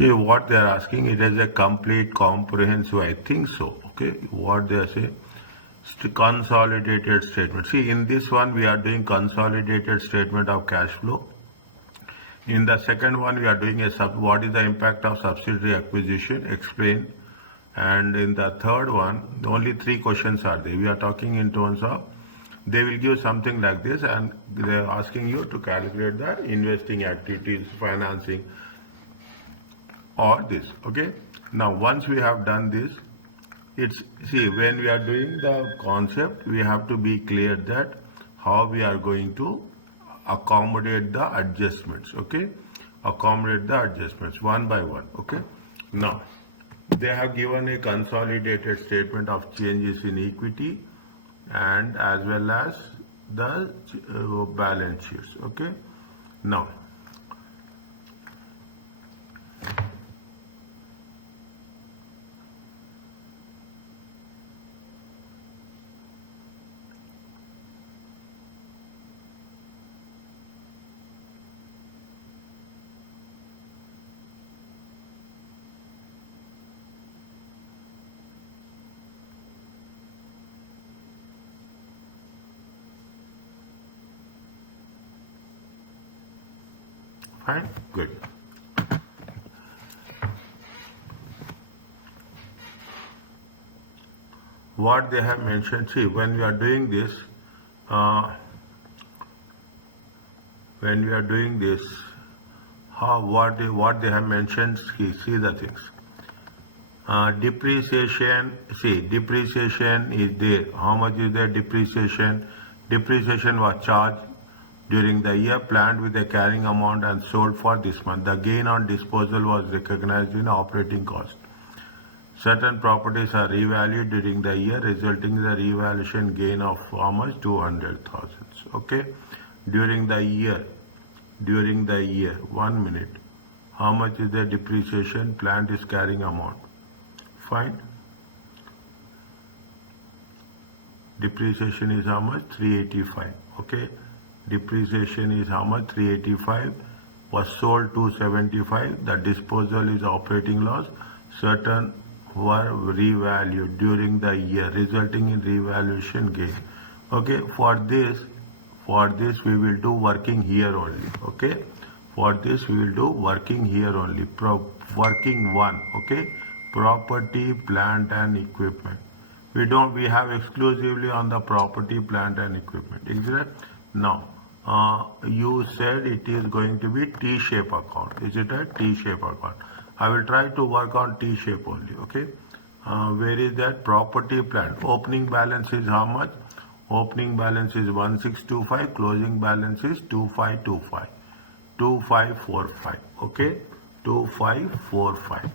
See what they are asking, it is a complete comprehensive, I think so. Okay, what they are saying, consolidated statement. See, in this one we are doing consolidated statement of cash flow. In the second one we are doing what is the impact of subsidiary acquisition, explain. And in the third one, only 3 questions are there. We are talking in terms of, they will give something like this and they are asking you to calculate the investing activities, financing, or this. Okay, now once we have done this, see, when we are doing the concept, we have to be clear that how we are going to accommodate the adjustments. Okay, accommodate the adjustments one by one. Okay, now they have given a consolidated statement of changes in equity and as well as the balance sheets. Okay, now fine, good. What they have mentioned, see, when we are doing this, how what they have mentioned, see the things. Depreciation, see, depreciation is there. How much is there depreciation? Depreciation was charged during the year, planned with a carrying amount and sold for this month. The gain on disposal was recognized in operating cost. Certain properties are revalued during the year, resulting in the revaluation gain of how much? 200,000. Okay, during the year, 1 minute, how much is the depreciation? Plant is carrying amount. Fine. Depreciation is how much? 385. Okay, depreciation is how much? 385. Was sold 275. The disposal is operating loss. Certain were revalued during the year, resulting in revaluation gain. Okay, for this we will do working here only. Okay, for this we will do working here only. Working 1. Okay, property, plant and equipment. We have exclusively on the property, plant and equipment. Is it? Now you said it is going to be T-shape account. Is it a T-shape account? I will try to work on T-shape only. Okay, where is that? Property, plant. Opening balance is how much? Opening balance is 1625. Closing balance is 2525. 2545. Okay, 2545.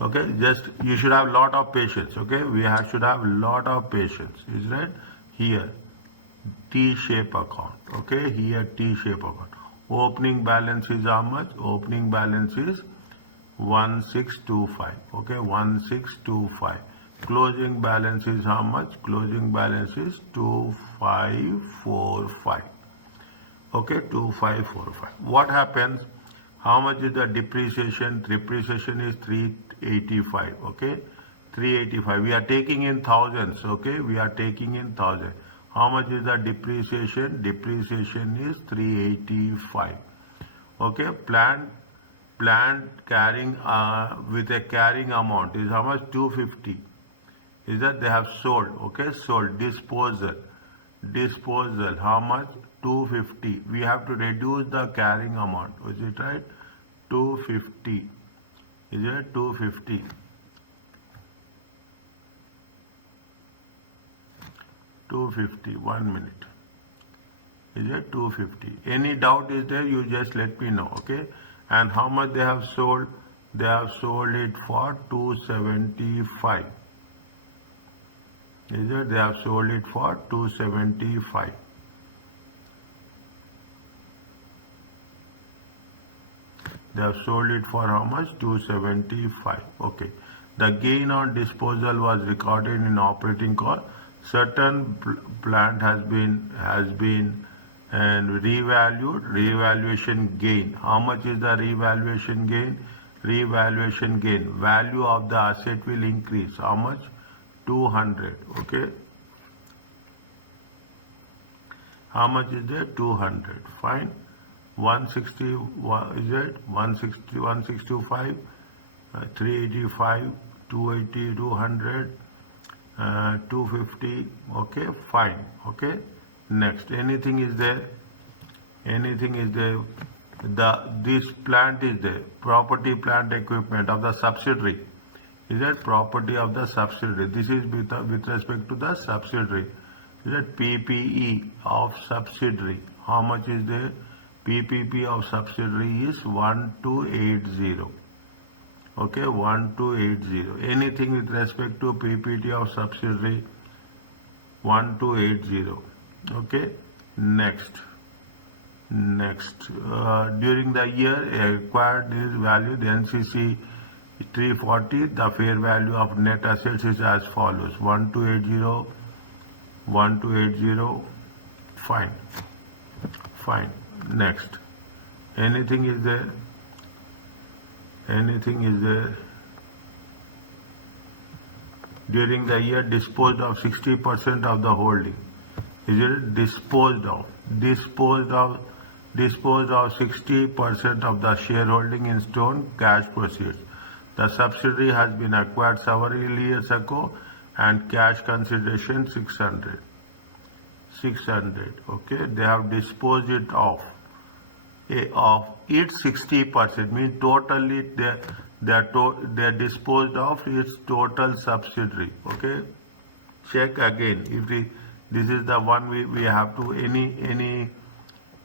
Okay, just you should have lot of patience. Okay, should have lot of patience. Is right here T-shape account. Okay, here T-shape account. Opening balance is how much? Opening balance is 1625. Okay, 1625. Closing balance is how much? Closing balance is 2545. Okay, 2545. What happens? How much is the depreciation? Depreciation is 385. Okay, 385. We are taking in thousands. Okay, we are taking in thousand. How much is the depreciation? Depreciation is 385. Okay, plant carrying with a carrying amount is how much? 250. Is that they have sold? Okay, sold. Disposal how much? 250. We have to reduce the carrying amount. Is it right? 250. Is it 250? 250. 1 minute. Is it 250? Any doubt is there? You just let me know. Okay. And how much they have sold? They have sold it for 275. Is it? They have sold it for 275. They have sold it for how much? 275. Okay. The gain on disposal was recorded in operating cost. Certain plant has been and revalued. Revaluation gain. How much is the revaluation gain? revaluation gain, value of the asset will increase. How much? 200. Okay. How much is there? 200. Fine. 160 is it? 160, 165, 385, 280, 200, 250. Okay, fine. Okay. Next, anything is there? Anything is there? This plant is there. Property, plant, equipment of the subsidiary. Is that property of the subsidiary? This is with respect to the subsidiary. Is that PPE of subsidiary? How much is there? PPP of subsidiary is 1280. Okay, 1280. Anything with respect to PPT of subsidiary? 1280. Okay. Next. During the year acquired this value, the NCC 340, the fair value of net assets is as follows: 1280, 1280. Fine. Next. Anything is there? Anything is there? During the year disposed of 60% of the holding. Is it disposed of? Disposed of 60% of the shareholding in Stone cash proceeds. The subsidiary has been acquired several years ago and cash consideration 600. Okay, they have disposed it of its 60%, means totally they disposed of its total subsidiary. Okay, check again. If this is the one we have to any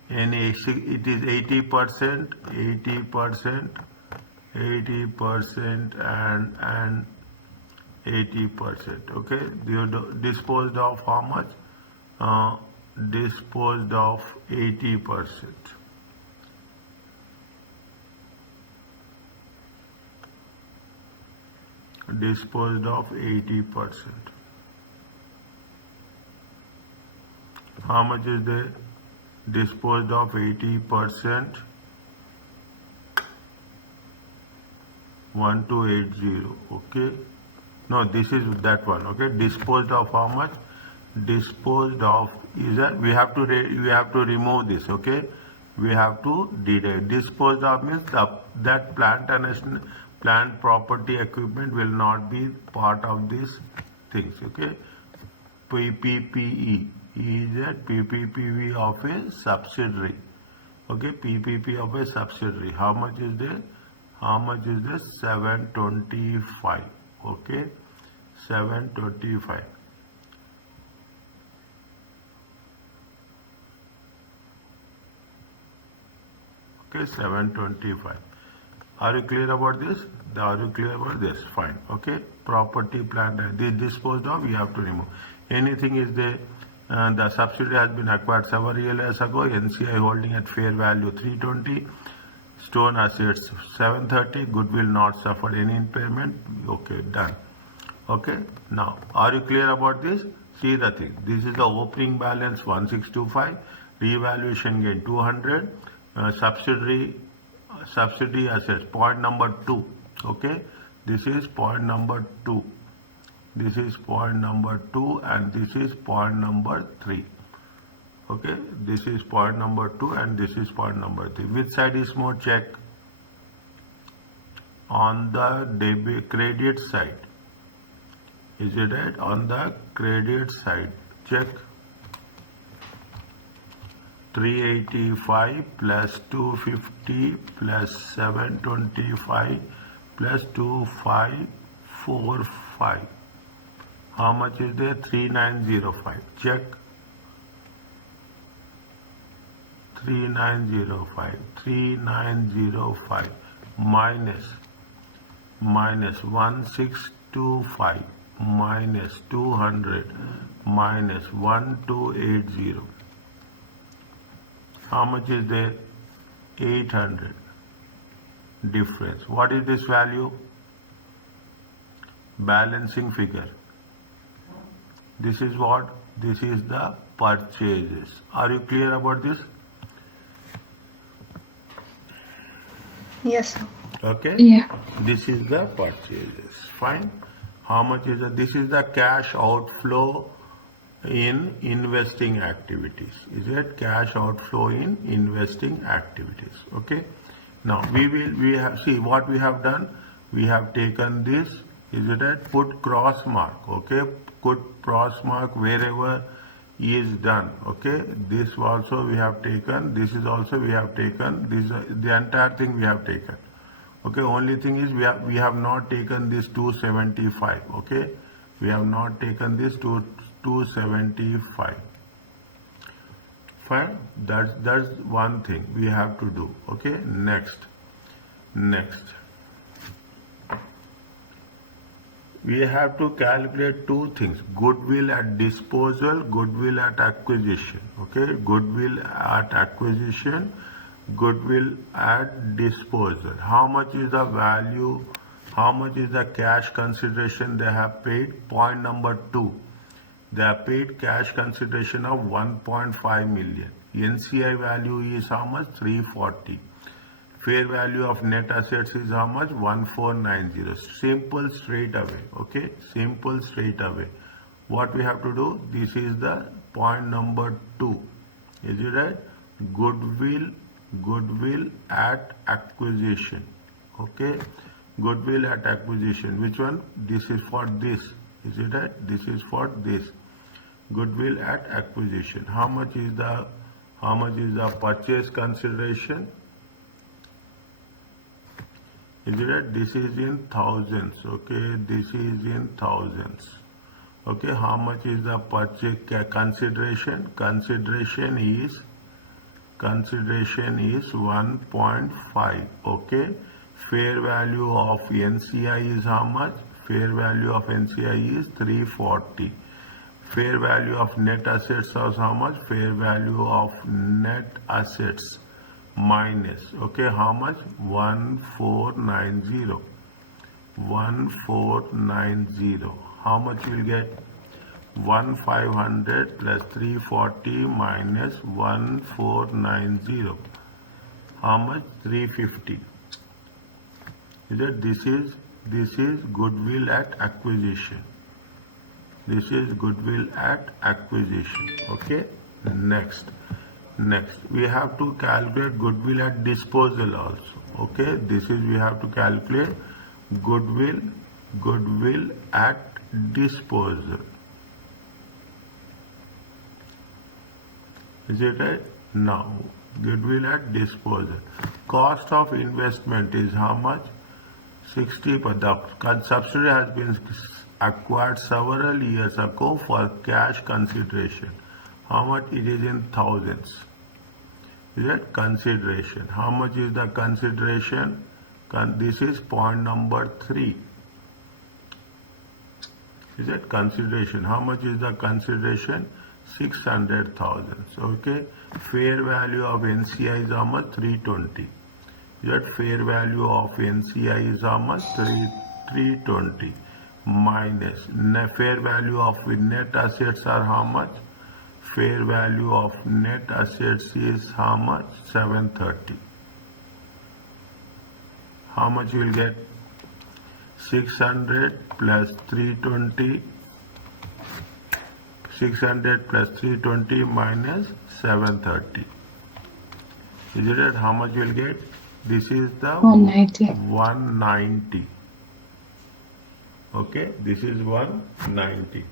it is 80% and 80%. Okay, you disposed of how much? Disposed of 80%. Disposed of 80%. How much is there? Disposed of 80%. 1280. Okay. No, this is that one. Okay. Disposed of how much? Disposed of is that we have to remove this. Okay. We have to deduct. Disposed of means that plant property equipment will not be part of these things. Okay. PPE is that PPPV of a subsidiary. Okay, PPP of a subsidiary. How much is there? How much is this? 725. Okay, 725. Okay, 725. Are you clear about this? Are you clear about this? Fine. Okay, property, plant, this disposed of, we have to remove. Anything is there? The subsidiary has been acquired several years ago. NCI holding at fair value 320. Stone assets 730. Goodwill not suffered any impairment. Okay, done. Okay, now are you clear about this? See the thing. This is the opening balance 1625. Revaluation gain 200. Subsidiary assets. Point number 2. Okay, this is point number 2. This is point number 2 and this is point number 3. Okay, this is point number 2 and this is point number 3. Which side is more? Check. On the debit credit side. Is it right? On the credit side. Check. 385 plus 250 plus 725 plus 2545. How much is there? 3905. Check. 3905. 3905 minus 1625 minus 200 minus 1280. How much is there? 800. Difference. What is this value? Balancing figure. This is what? This is the purchases. Are you clear about this? Yes, sir. Okay? Yeah. This is the purchases. Fine. How much is this is the cash outflow in investing activities. Is it cash outflow in investing activities? Okay. Now we have see what we have done. We have taken this. Is it right? Put cross mark. Okay. Put cross mark wherever is done. Okay. This also we have taken. This is also we have taken. This the entire thing we have taken. Okay, only thing is we have not taken this 275. Okay, we have not taken this 275. Fine, that's one thing we have to do. Okay, next we have to calculate two things: goodwill at disposal, goodwill at acquisition. Okay, goodwill at acquisition, goodwill at disposal. How much is the value? How much is the cash consideration they have paid? Point number 2. They have paid cash consideration of 1.5 million. NCI value is how much? 340. Fair value of net assets is how much? 1490. Simple straight away. Okay, simple straight away. What we have to do? This is the point number 2. Is it right? Goodwill at acquisition. Okay, goodwill at acquisition. Which one? This is for this. Is it right? This is for this. Goodwill at acquisition. How much is the purchase consideration? Is it right? This is in thousands. Okay, this is in thousands. Okay, how much is the purchase consideration? Consideration is 1.5. Okay, fair value of NCI is how much? Fair value of NCI is 340. Fair value of net assets is how much? Fair value of net assets minus, okay, how much? 1490. How much you will get? 1500 plus 340 minus 1490. How much? 350. Is that this is goodwill at acquisition. This is goodwill at acquisition. Okay, next we have to calculate goodwill at disposal also. Okay, this is we have to calculate goodwill at disposal. Is it right? Now goodwill at disposal. Cost of investment is how much? 60. The subsidiary has been acquired several years ago for cash consideration. How much it is in thousands? Is that consideration? How much is the consideration? This is point number 3. Is that consideration? How much is the consideration? 600,000. Okay. Fair value of NCI is how much? 320. Is that fair value of NCI is how much? 320 minus fair value of net assets are how much? Fair value of net assets is how much? 730. How much you will get? 600 plus 320. 600 plus 320 minus 730. Is it right? How much you will get? This is the 190. Okay, this is 190.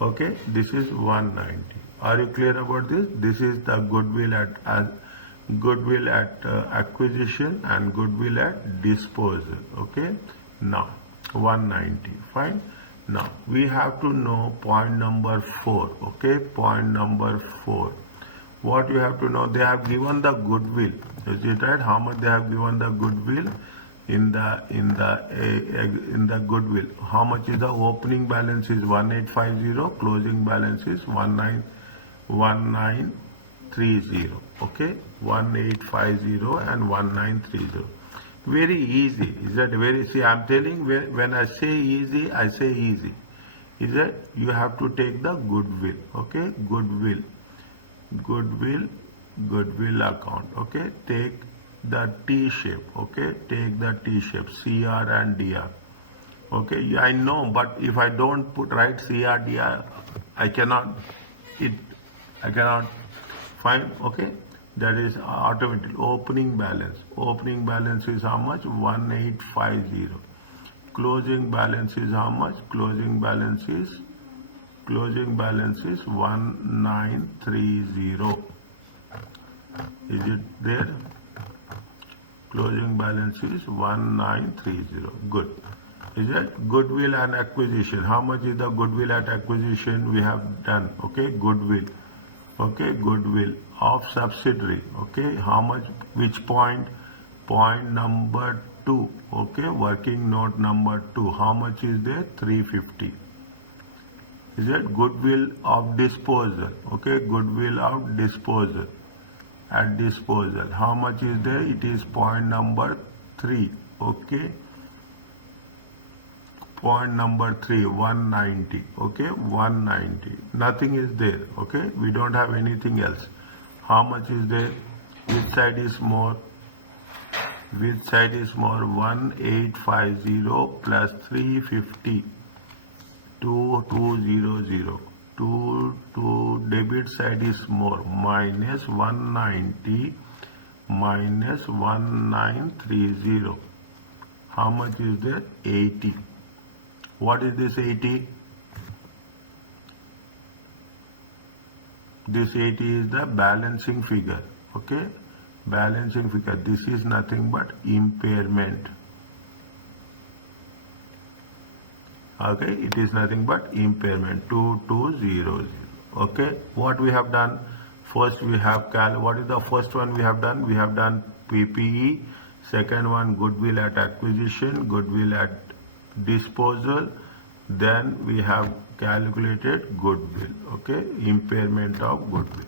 Okay, this is 190. Are you clear about this? This is the goodwill at acquisition and goodwill at disposal. Okay, now 190. Fine. Now we have to know point number 4. Okay, point number 4. What you have to know? They have given the goodwill. Is it right? How much they have given the goodwill? In the goodwill, how much is the opening balance? Is 1850, closing balance is 1930. Okay, 1850 and 1930. Very easy. Is that very? See, I'm telling, when I say easy, I say easy. Is that you have to take the goodwill. Okay, goodwill account. Okay, take the T shape, okay? Take the T shape, CR and DR. Okay, yeah, I know, but if I don't write CR, DR, I cannot find, okay? That is automatic. Opening balance. Opening balance is how much? 1850. Closing balance is how much? Closing balance is 1930. Is it there? Closing balance is 1930. Good. Is it goodwill and acquisition? How much is the goodwill at acquisition we have done? Okay, goodwill. Okay, goodwill of subsidiary. Okay, how much? Which point? Point number 2. Okay, working note number 2. How much is there? 350. Is it goodwill of disposal? Okay, goodwill of disposal. At disposal, how much is there? It is point number 3. Okay, point number 3, 190. Okay, 190. Nothing is there. Okay, we don't have anything else. How much is there? Which side is more? Which side is more? 1850 plus 350. 2200. To debit side is more, minus 190 minus 1930. How much is there? 80. What is this 80? This 80 is the balancing figure. Okay, balancing figure. This is nothing but impairment. Okay, it is nothing but impairment. 2200. Okay, what we have done? First we have what is the first one we have done? We have done PPE. Second one, goodwill at acquisition, goodwill at disposal. Then we have calculated goodwill. Okay, impairment of goodwill.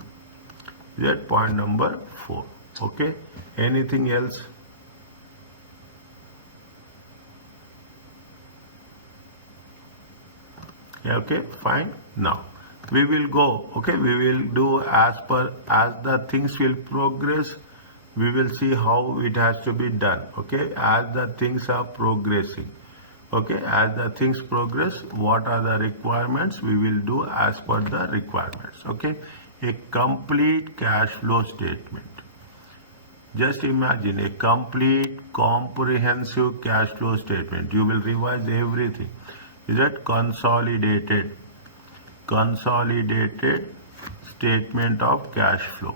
That point number 4. Okay, anything else? Okay, fine. Now we will go. Okay, we will do as the things will progress. We will see how it has to be done. Okay, as the things are progressing. Okay, as the things progress, what are the requirements? We will do as per the requirements. Okay, a complete cash flow statement. Just imagine a complete comprehensive cash flow statement. You will revise everything. Is that consolidated statement of cash flow?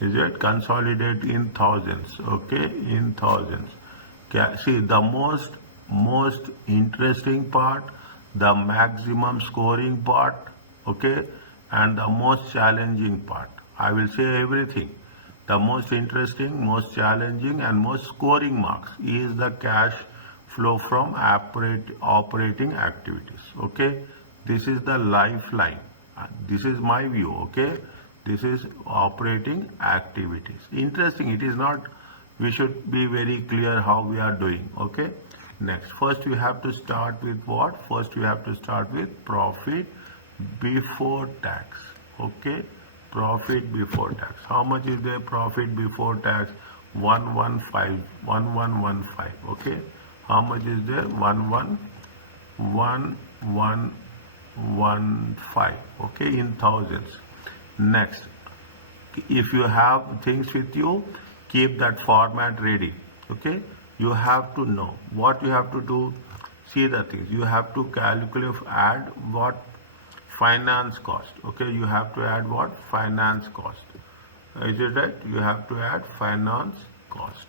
Is it consolidated in thousands? Okay, in thousands. See, the most interesting part, the maximum scoring part, okay, and the most challenging part. I will say everything. The most interesting, most challenging, and most scoring marks is the cash flow from operating activities. Okay, this is the lifeline. This is my view. Okay, this is operating activities. Interesting. It is not. We should be very clear how we are doing. Okay. Next, first we have to start with what? First we have to start with profit before tax. Okay. Profit before tax. How much is there? Profit before tax 1115. Okay. How much is there? 1115. Okay, in thousands. Next, if you have things with you, keep that format ready. Okay. You have to know what you have to do. See the things. You have to calculate, add what? Finance cost. Okay, you have to add what? Finance cost. Is it right? You have to add finance cost.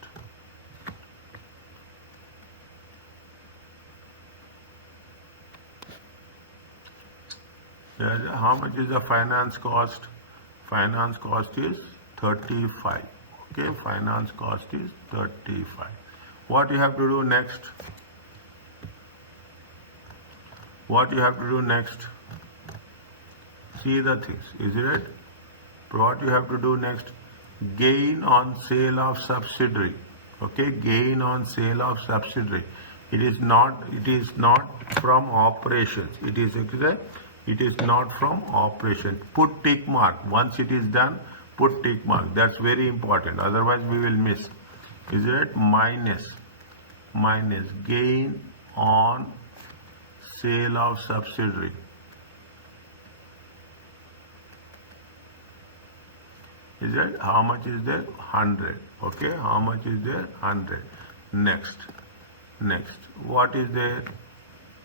How much is the finance cost? Finance cost is 35. Okay, finance cost is 35. What you have to do next? What you have to do next? See the things, is it? What you have to do next? Gain on sale of subsidiary. Okay, gain on sale of subsidiary. It is not from operations. It is It is not from operation. Put tick mark. Once it is done, put tick mark. That's very important. Otherwise, we will miss. Is it minus gain on sale of subsidiary? Is it how much is there? 100. Okay, how much is there? 100. Next. What is there?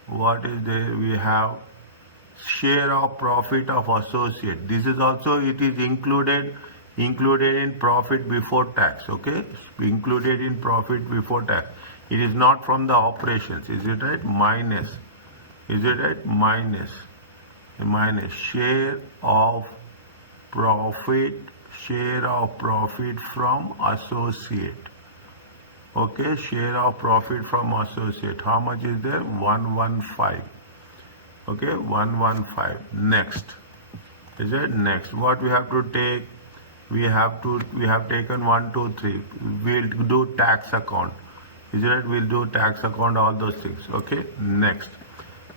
We have share of profit of associate. This is also, it is included in profit before tax. Okay, included in profit before tax. It is not from the operations. Is it right? Minus. Is it right? Minus share of profit from associate. Okay, share of profit from associate. How much is there? 115. Okay, 115. Next. Is it? Next. What we have to take? We have taken 1, 2, 3. We'll do tax account. Is it right? We'll do tax account, all those things. Okay, next.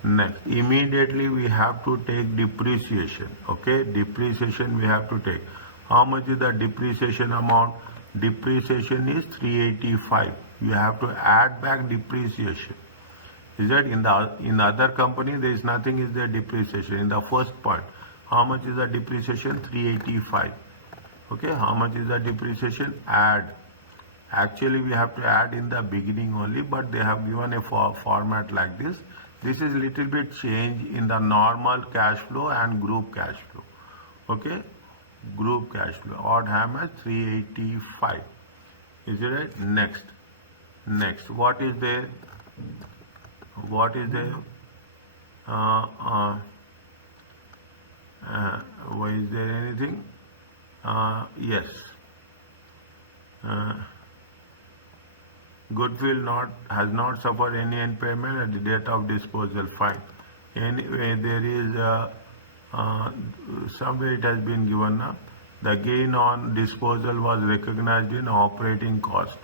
Immediately we have to take depreciation. Okay, depreciation we have to take. How much is the depreciation amount? Depreciation is 385. You have to add back depreciation. Is that in the other company there is nothing is there depreciation. In the first point, how much is the depreciation? 385. Okay, how much is the depreciation? Add. Actually we have to add in the beginning only, but they have given a format like this. This is little bit change in the normal cash flow and group cash flow. Okay, group cash flow. Odd hammer 385. Is it right? Next. What is there? Was there anything? Yes. Goodwill has not suffered any impairment at the date of disposal. Fine. Anyway, there is somewhere it has been given now. The gain on disposal was recognized in operating cost.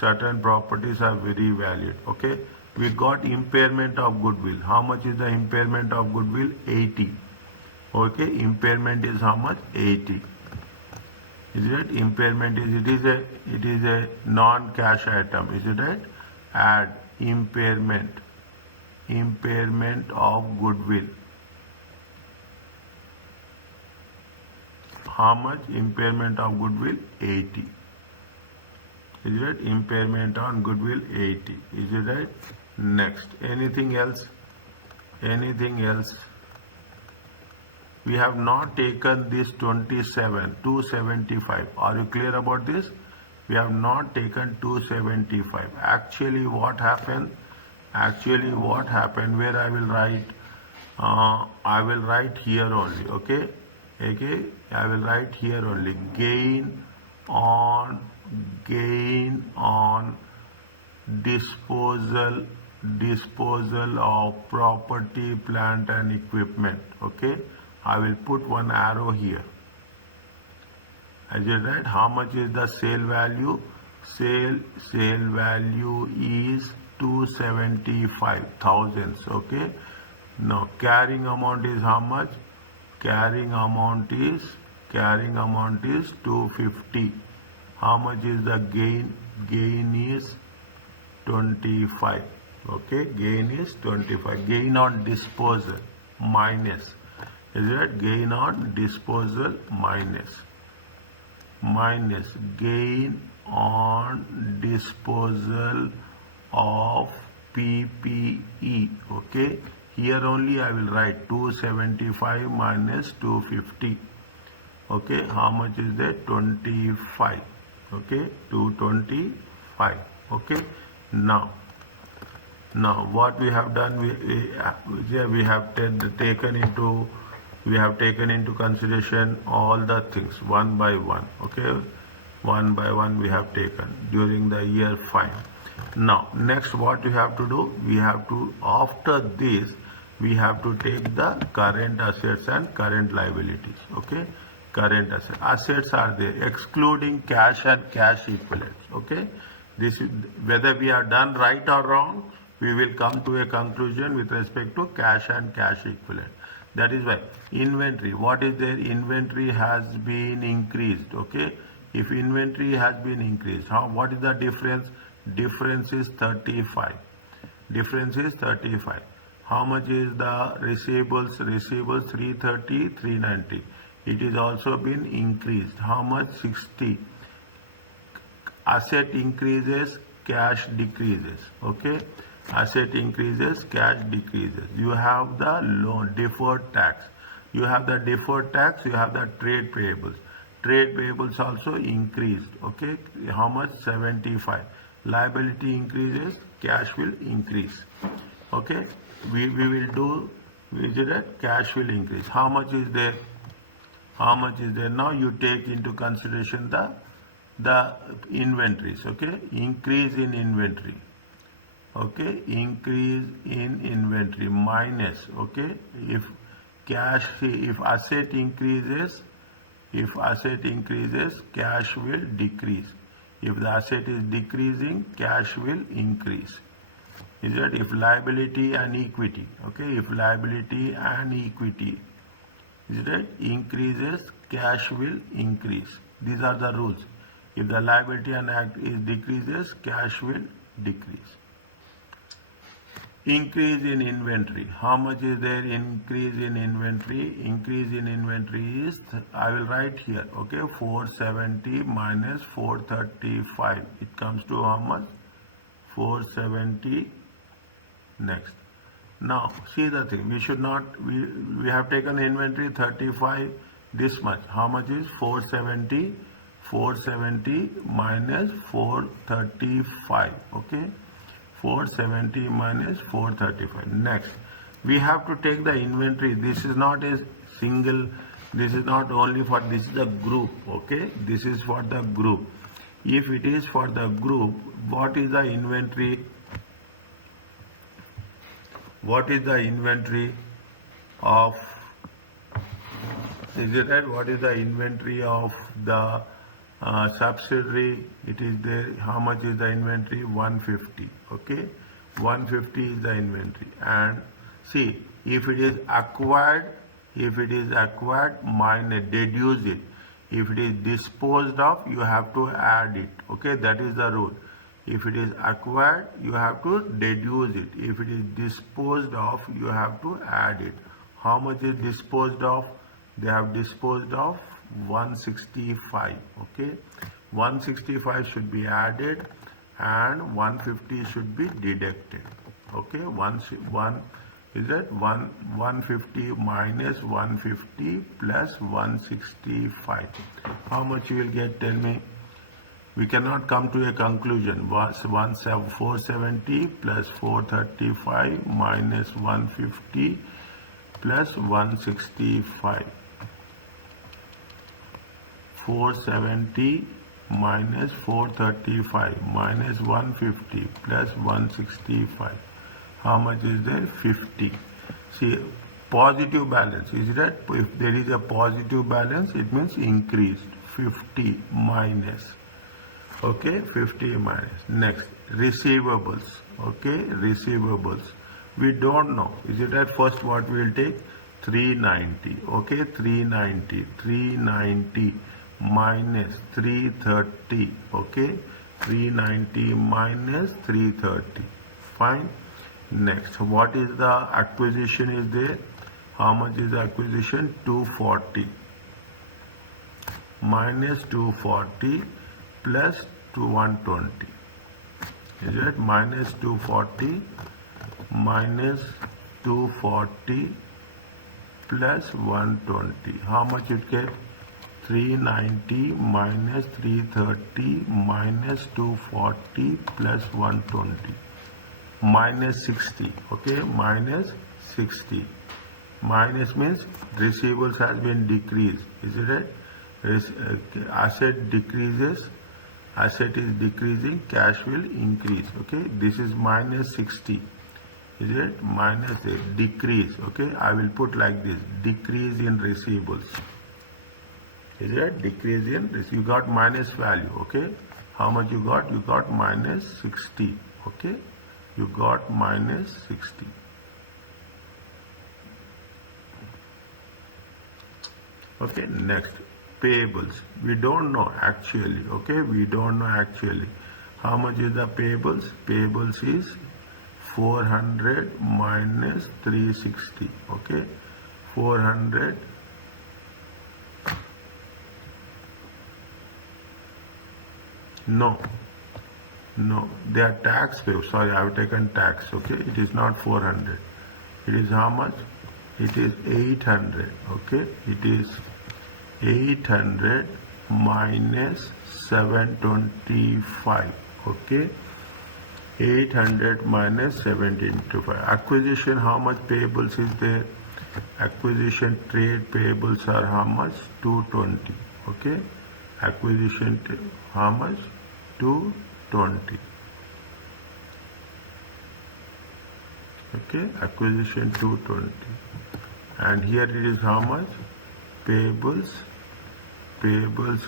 Certain properties are very valued. Okay. We got impairment of goodwill. How much is the impairment of goodwill? 80. Okay. Impairment is how much? 80. Is it? Impairment is, it is a non-cash item. Is it right? Add impairment of goodwill. How much? Impairment of goodwill? 80. Is it right? Impairment on goodwill 80. Is it right? Next. Anything else? We have not taken this 275. Are you clear about this? We have not taken 275. Actually what happened, where I will write here only. Okay, I will write here only. Gain on disposal of property, plant and equipment. Okay, I will put one arrow here. Is it right? How much is the sale value? Sale value is 275,000. Okay. Now carrying amount is how much? Carrying amount is 250. How much is the gain? Gain is 25. Okay, gain is 25. Gain on disposal minus. Is it? Gain on disposal minus gain on disposal of PPE. Okay, here only I will write 275 minus 250. Okay, how much is that? 25. Okay, 225. Okay, now what we have done, we have taken into consideration all the things one by one. Okay, one by one we have taken during the year. Fine. Now next what we have to do, after this we have to take the current assets and current liabilities. Okay, current assets are there excluding cash and cash equivalents. Okay, this is whether we are done right or wrong, we will come to a conclusion with respect to cash and cash equivalent. That is why inventory, what is there? Inventory has been increased. Okay, if inventory has been increased, what is the difference? Difference is 35. Difference is 35. How much is the receivables? Receivables 330, 390. It is also been increased. How much? 60. Asset increases, cash decreases. Okay, asset increases, cash decreases. You have the loan, deferred tax. You have the deferred tax, you have the trade payables. Trade payables also increased. Okay, how much? 75. Liability increases, cash will increase. Okay, we will do, is it that cash will increase. How much is there? How much is there? Now you take into consideration the inventories. Okay, increase in inventory. Okay, increase in inventory minus. Okay, if cash, if asset increases, cash will decrease. If the asset is decreasing, cash will increase. Is that if liability and equity? Okay, if liability and equity, is that increases, cash will increase. These are the rules. If the liability and is decreases, cash will decrease. Increase in inventory. How much is there? Increase in inventory. Increase in inventory is, I will write here. Okay, 470 minus 435. It comes to how much? 470. Next. Now see the thing. We should not. We have taken inventory 35. This much. How much is 470? 470 minus 435. Okay. 470 minus 435. Next, we have to take the inventory. This is not a single, this is not only for, this is a group. Okay, this is for the group. If it is for the group, what is the inventory? What is the inventory of, is it right? What is the inventory of the subsidiary? It is there. How much is the inventory? 150. Okay, 150 is the inventory. And see, if it is acquired, minus, deduce it. If it is disposed of, you have to add it. Okay, that is the rule. If it is acquired, you have to deduce it. If it is disposed of, you have to add it. How much is disposed of? They have disposed of 165. Okay, 165 should be added and 150 should be deducted. Okay, 150 minus 150 plus 165. How much you will get? Tell me. We cannot come to a conclusion. 470 plus 435 minus 150 plus 165. 470 minus 435 minus 150 plus 165. How much is there? 50. See, positive balance. Is that if there is a positive balance, it means increased. 50 minus. Okay, 50 minus. Next, receivables. Okay, receivables. We don't know. Is it at first what we will take? 390. Okay, 390 minus 330. Okay, 390 minus 330. Fine. Next, what is the acquisition is there? How much is the acquisition? 240 minus 240 plus 120. Is it minus 240 minus 240 plus 120? How much it get? 390 minus 330 minus 240 plus 120. Minus 60. Okay, minus 60. Minus means receivables has been decreased. Is it right? Asset decreases, asset is decreasing, cash will increase. Okay, this is minus 60. Is it? Minus a decrease. Okay, I will put like this: decrease in receivables. Is it? Decrease in this. You got minus value. Okay, how much you got? You got minus 60. Okay, you got minus 60. Okay, next, payables. We don't know actually, okay, we don't know actually. How much is the payables? Payables is 400 minus 360, okay, 400. No, they are tax payable. Sorry, I have taken tax, okay, it is not 400. It is how much? It is 800, okay, it is 800 minus 725, okay, 800 minus 725. Acquisition, how much payables is there? Acquisition trade payables are how much? 220, okay, acquisition, how much? 220, okay, acquisition 220. And here it is how much? Payables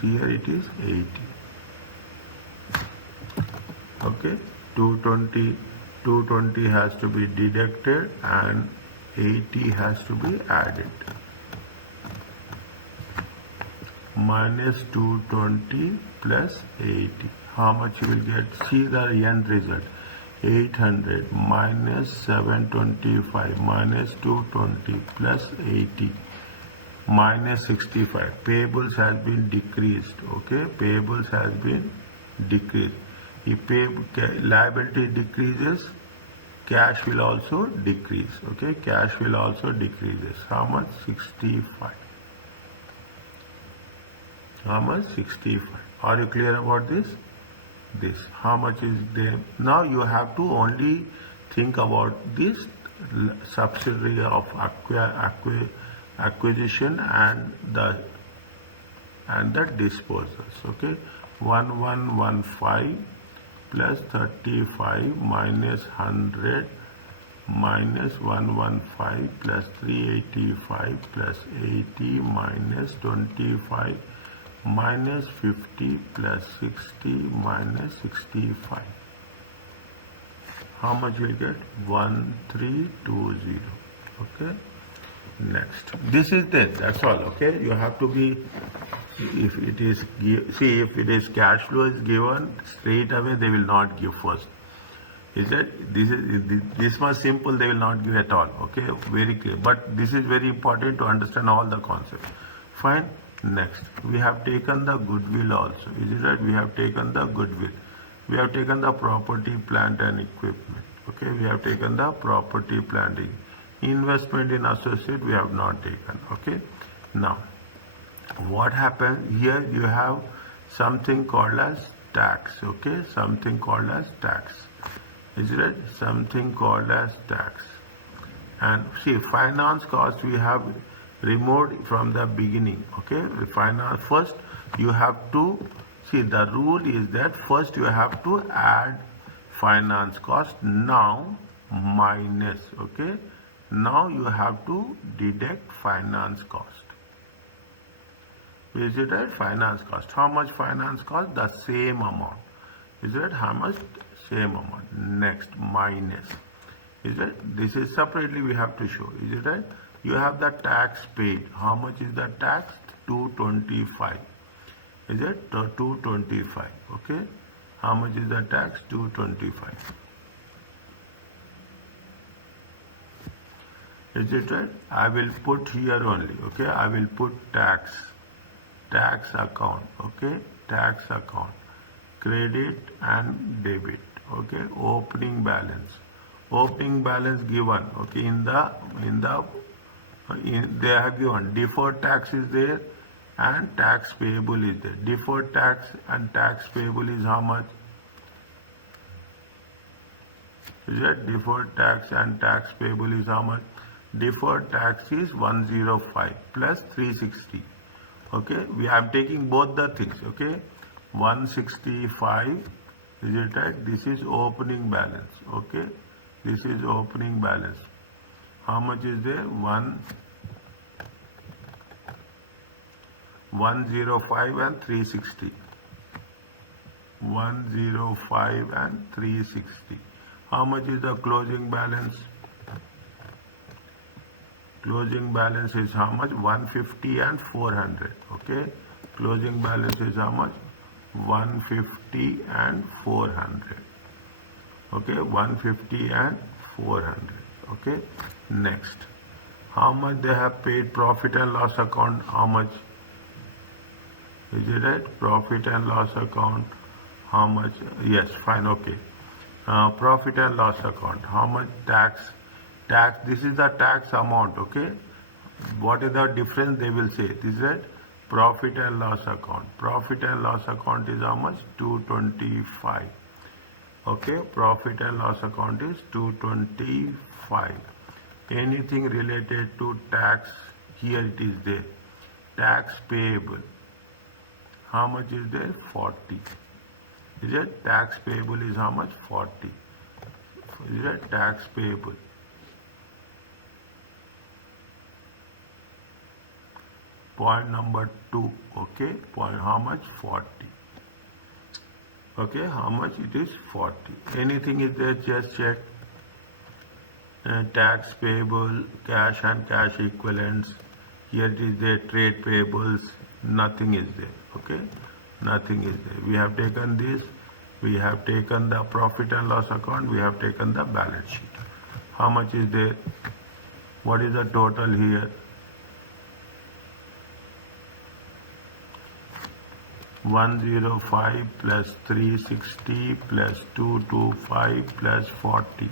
here it is 80, okay, 220 has to be deducted and 80 has to be added. Minus 220 plus 80, how much you will get? See the end result, 800 minus 725 minus 220 plus 80 minus 65. Payables has been decreased, okay, payables has been decreased. If liability decreases, cash will also decrease, okay, cash will also decreases. How much? 65. How much? 65. Are you clear about this? This, how much is there? Now you have to only think about this subsidiary of acquisition and the disposals, okay. 1115 plus 35 minus 100 minus 115 plus 385 plus 80 minus 25 minus 50 plus 60 minus 65. How much will get? 1320, okay. Next, this is it, that's all, okay. You have to be, if it is, see, if it is cash flow is given straight away, they will not give first. Is it? This much simple, they will not give at all, okay, very clear. But this is very important to understand all the concepts. Fine. Next, we have taken the goodwill also. Is it right? We have taken the goodwill. We have taken the property, plant and equipment. Okay, we have taken the property, plant. Investment in associate we have not taken. Okay. Now, what happens here? You have something called as tax. Okay, something called as tax. Is it right? Something called as tax. And see, finance cost we have removed from the beginning. Okay, finance, first you have to see, the rule is that first you have to add finance cost, now minus, okay, now you have to deduct finance cost. Is it right? Finance cost, how much finance cost? The same amount. Is it? How much? Same amount. Next, minus. Is it? This is separately we have to show. Is it right? You have the tax paid. How much is the tax? 225. Is it? 225. Okay. How much is the tax? 225. Is it right? I will put here only. Okay. I will put tax account. Okay. Tax account. Credit and debit. Okay. Opening balance. Opening balance given. Okay. They have given deferred tax is there and tax payable is there. Deferred tax and tax payable is how much? Is that deferred tax and tax payable is how much? Deferred tax is 105 plus 360. Okay, I am taking both the things. Okay, 165. Is it right? This is opening balance. Okay, this is opening balance. How much is there? 105 and 360. 105 and 360. How much is the closing balance? Closing balance is how much? 150 and 400. Okay. Closing balance is how much? 150 and 400. Okay. 150 and 400. Okay. Next. How much they have paid profit and loss account? How much? Is it right? Profit and loss account. How much? Yes, fine, okay. Profit and loss account. How much tax? Tax, this is the tax amount, okay? What is the difference? They will say. This is right? Profit and loss account. Profit and loss account is how much? 225. Okay, profit and loss account is 225. Anything related to tax, here it is there. Tax payable. How much is there? 40. Is it? Tax payable is how much? 40. Is it? Tax payable. Point number 2. Okay. Point how much? 40. Okay. How much it is? 40. Anything is there? Just check. Tax payable, cash and cash equivalents. Here it is there. Trade payables. Nothing is there. Okay, nothing is there. We have taken this, we have taken the profit and loss account, we have taken the balance sheet. How much is there? What is the total here? 105 plus 360 plus 225 plus 40.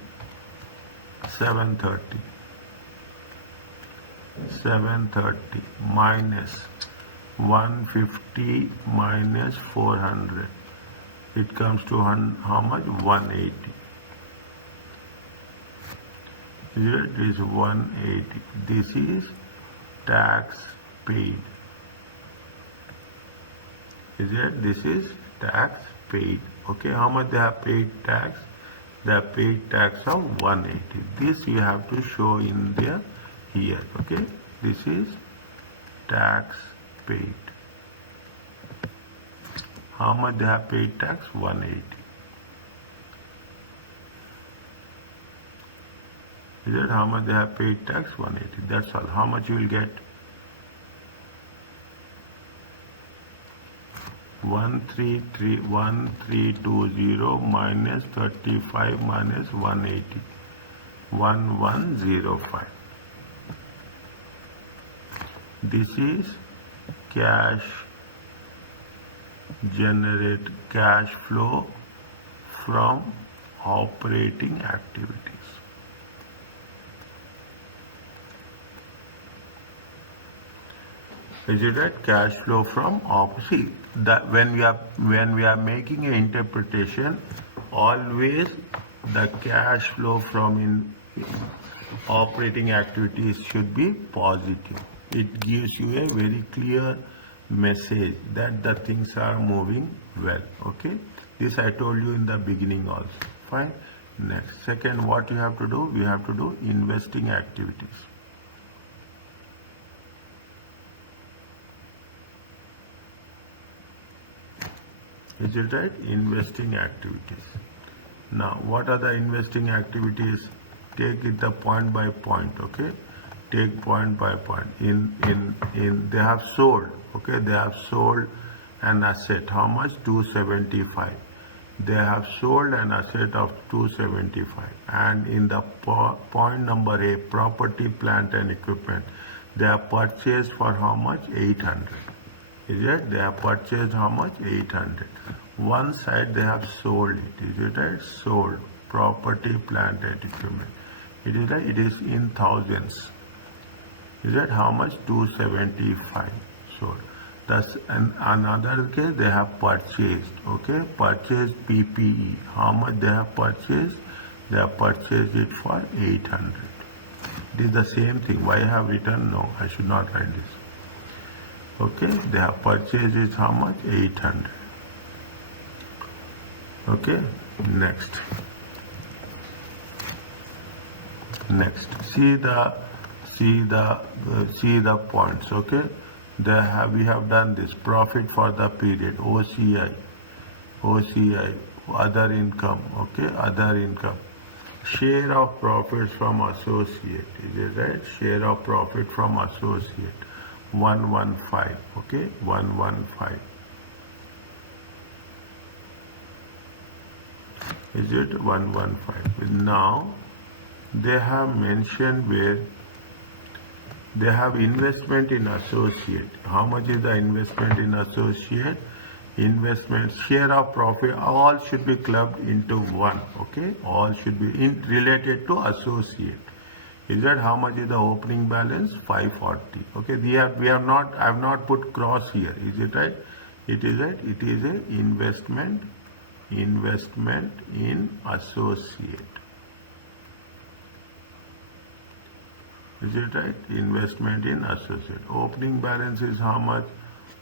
730. 730 minus 150 minus 400. It comes to how much? 180. It is 180. This is tax paid. Is it? This is tax paid. Okay, how much they have paid tax? They have paid tax of 180. This you have to show in there here. Okay, this is tax paid. How much they have paid tax? 180. Is it? How much they have paid tax? 180. That's all. How much you will get? 1320 minus 35 minus 180. 1105. This is cash flow from operating activities. Is it right? Cash flow from see that when we are making an interpretation, always the cash flow from operating activities should be positive. It gives you a very clear message that the things are moving well. Okay, this I told you in the beginning also. Fine. Next, second, what you have to do? We have to do investing activities. Is it right? Investing activities. Now, what are the investing activities? Take it the point by point. Okay, take point by point. They have sold. Okay, they have sold an asset. How much? 275. They have sold an asset of 275. And in the point number A, property, plant and equipment, they have purchased for how much? 800. Is it? They have purchased how much? 800. One side they have sold it. Is it right? Sold. Property, plant and equipment. It is right? It is in thousands. Is it? How much? 275. Sold. Thus, in another case, they have purchased. Okay? Purchased PPE. How much they have purchased? They have purchased it for 800. It is the same thing. Why I have written? No, I should not write this. Okay, they have purchased it how much? 800. Okay, next. See the points. Okay, we have done this. Profit for the period. OCI, other income. Okay, other income. Share of profits from associate. Is it right? Share of profit from associate. 115. Okay, 115. Is it 115? Now they have mentioned where they have investment in associate. How much is the investment in associate? Investment, share of profit, all should be clubbed into one. Okay, all should be related to associate. Is that how much is the opening balance? 540. Okay, we have not, I have not put cross here. Is it right? It is right. It is a investment in associate. Is it right? Investment in associate. Opening balance is how much?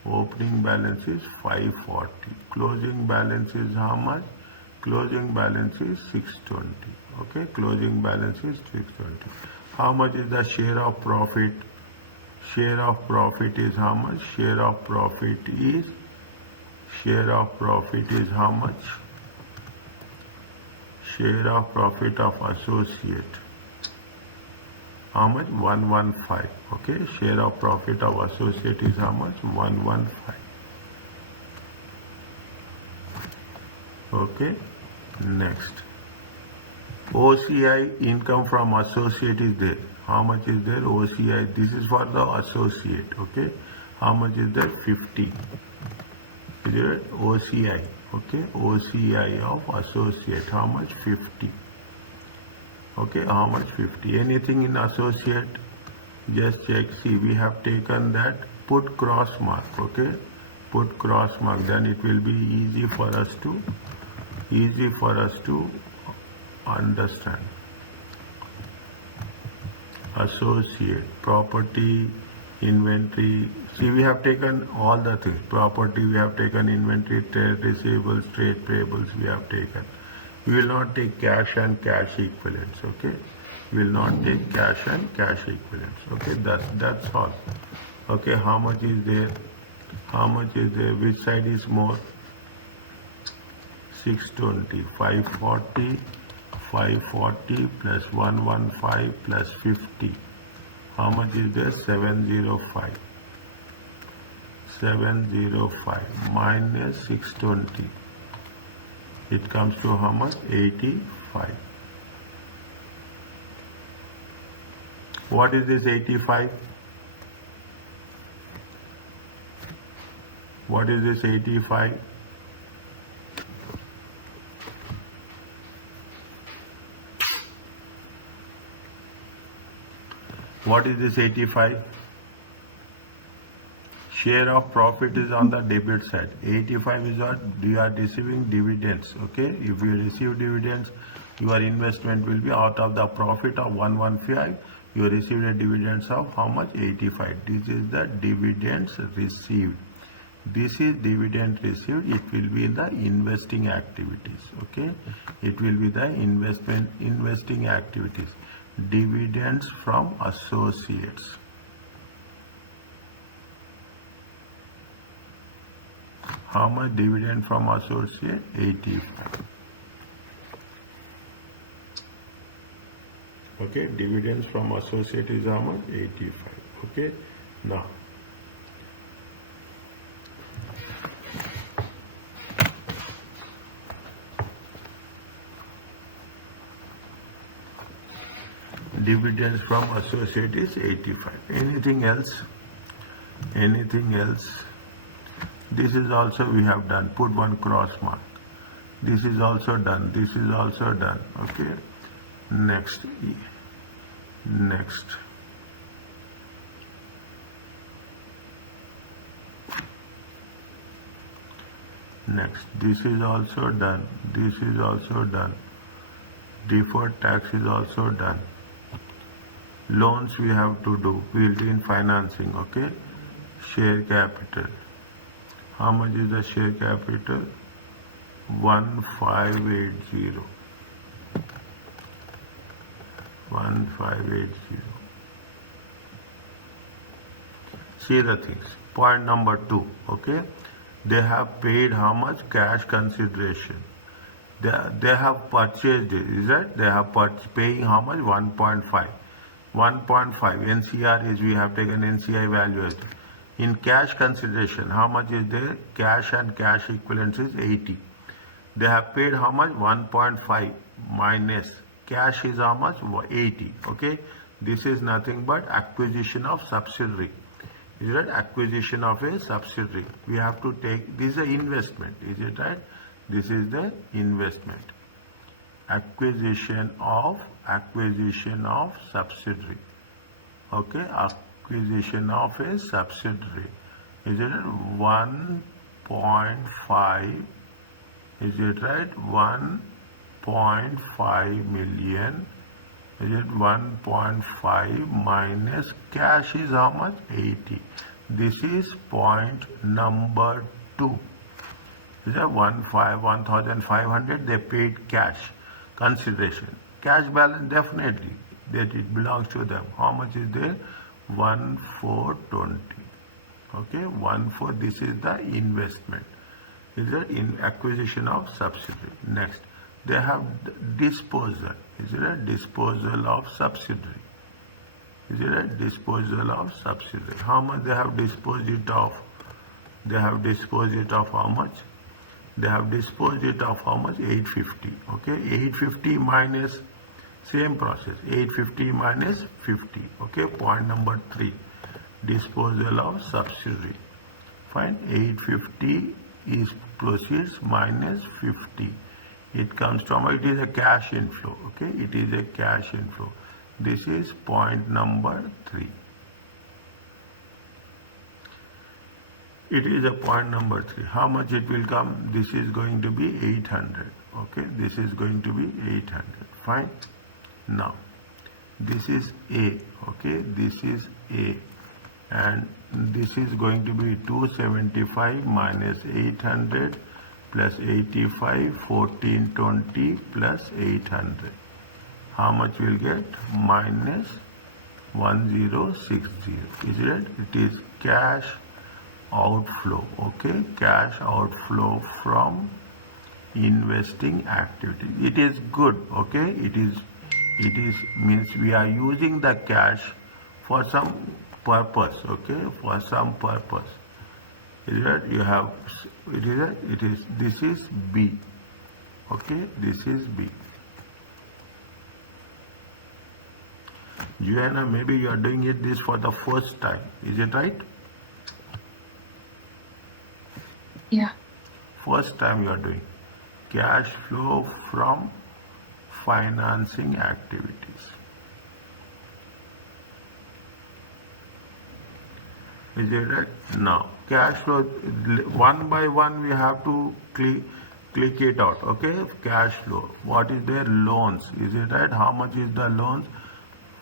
Opening balance is 540. Closing balance is how much? Closing balance is 620. Okay, closing balance is 620. How much is the share of profit? Share of profit is how much? Share of profit is how much? Share of profit of associate. How much? 115. Okay, share of profit of associate is how much? 115. Okay, next. OCI, income from associate, is there. How much is there? OCI, this is for the associate. Okay, how much is there? 50. Is it OCI? Okay, OCI of associate, how much? 50. Okay, how much? 50. Anything in associate, just check. See, we have taken that, put cross mark. Okay, put cross mark, then it will be easy for us to understand. Associate, property, inventory. See, we have taken all the things. Property we have taken, inventory, trade receivables, trade payables we have taken. We will not take cash and cash equivalents. Okay, we will not take cash and cash equivalents. Okay, that's all. Okay, how much is there? How much is there? Which side is more? 620, 540 plus 115 plus 50. How much is there? 705. 705 minus 620. It comes to how much? 85. What is this 85? What is this 85? What is this 85? Share of profit is on the debit side. 85 is what? You are receiving dividends. Okay, if you receive dividends, your investment will be out of the profit of 115. You received a dividends of how much? 85. This is the dividends received. This is dividend received. It will be the investing activities. Okay, it will be the investing activities. Dividends from associates. How much dividend from associate? 85. Okay, dividends from associate is how much? 85. Okay, now dividends from associate is 85. Anything else? Anything else? This is also we have done. Put one cross mark. This is also done. This is also done. Okay. Next. Next. Next. This is also done. This is also done. Deferred tax is also done. Loans we have to do. Built-in financing. Okay. Share capital. How much is the share capital? 1580. 1580. See the things. Point number 2. Okay. They have paid how much? Cash consideration. They have purchased it, is that? They have paying how much? 1.5. 1.5. NCR is, we have taken NCI value as in cash consideration. How much is there? Cash and cash equivalents is 80. They have paid how much? 1.5 minus cash is how much? 80. Okay. This is nothing but acquisition of subsidiary. Is it acquisition of a subsidiary? We have to take, this is an investment. Is it right? This is the investment. Acquisition of subsidiary. Okay, acquisition of a subsidiary. Is it 1.5? Is it right? 1.5 million. Is it 1.5 minus cash is how much? 80. This is point number 2. Is that 1,500 they paid cash consideration. Cash balance definitely that it belongs to them. How much is there? 1,420. Okay, 1,4. This is the investment. Is that in acquisition of subsidiary? Next, they have disposal. Is it a disposal of subsidiary? Is it a disposal of subsidiary? How much they have disposed it of? They have disposed it of how much? They have disposed it of how much? 850. Okay, 850 minus, same process, 850 minus 50. Okay, point number 3, disposal of subsidiary. Fine, 850 is proceeds minus 50. It comes from, it is a cash inflow. Okay, it is a cash inflow. This is point number 3. It is a point number 3. How much it will come? This is going to be 800. Okay, this is going to be 800. Fine. Now, this is A. Okay, this is A. And this is going to be 275 minus 800 plus 85, 1420 plus 800. How much will get? Minus 1060. Is it? It is cash outflow. Okay, cash outflow from investing activity. It is good. Okay, it is means we are using the cash for some purpose. Okay, for some purpose. Is that you have? It is. This is B. Okay, this is B. Joanna, maybe you are doing this for the first time. Is it right? Yeah. First time you are doing cash flow from financing activities. Is it right? Now, cash flow, one by one we have to click it out. Okay, cash flow. What is there? Loans. Is it right? How much is the loans?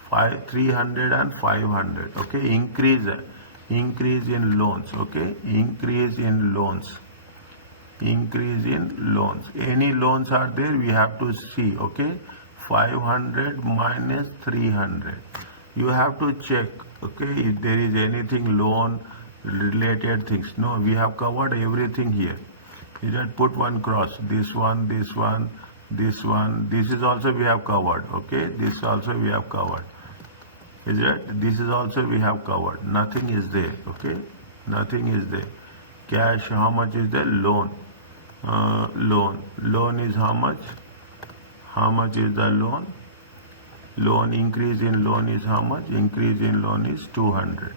300 and 500. Okay, increase in loans. Okay, increase in loans. Any loans are there, we have to see. Okay, 500 minus 300. You have to check. Okay, if there is anything loan related things. No, we have covered everything here. You just put one cross. This one. This is also we have covered. Okay, this also we have covered. Is it? This is also we have covered. Nothing is there. Okay, nothing is there. Cash, how much is there? Loan. Loan is how much? How much is the loan? Loan, increase in loan is how much? Increase in loan is 200.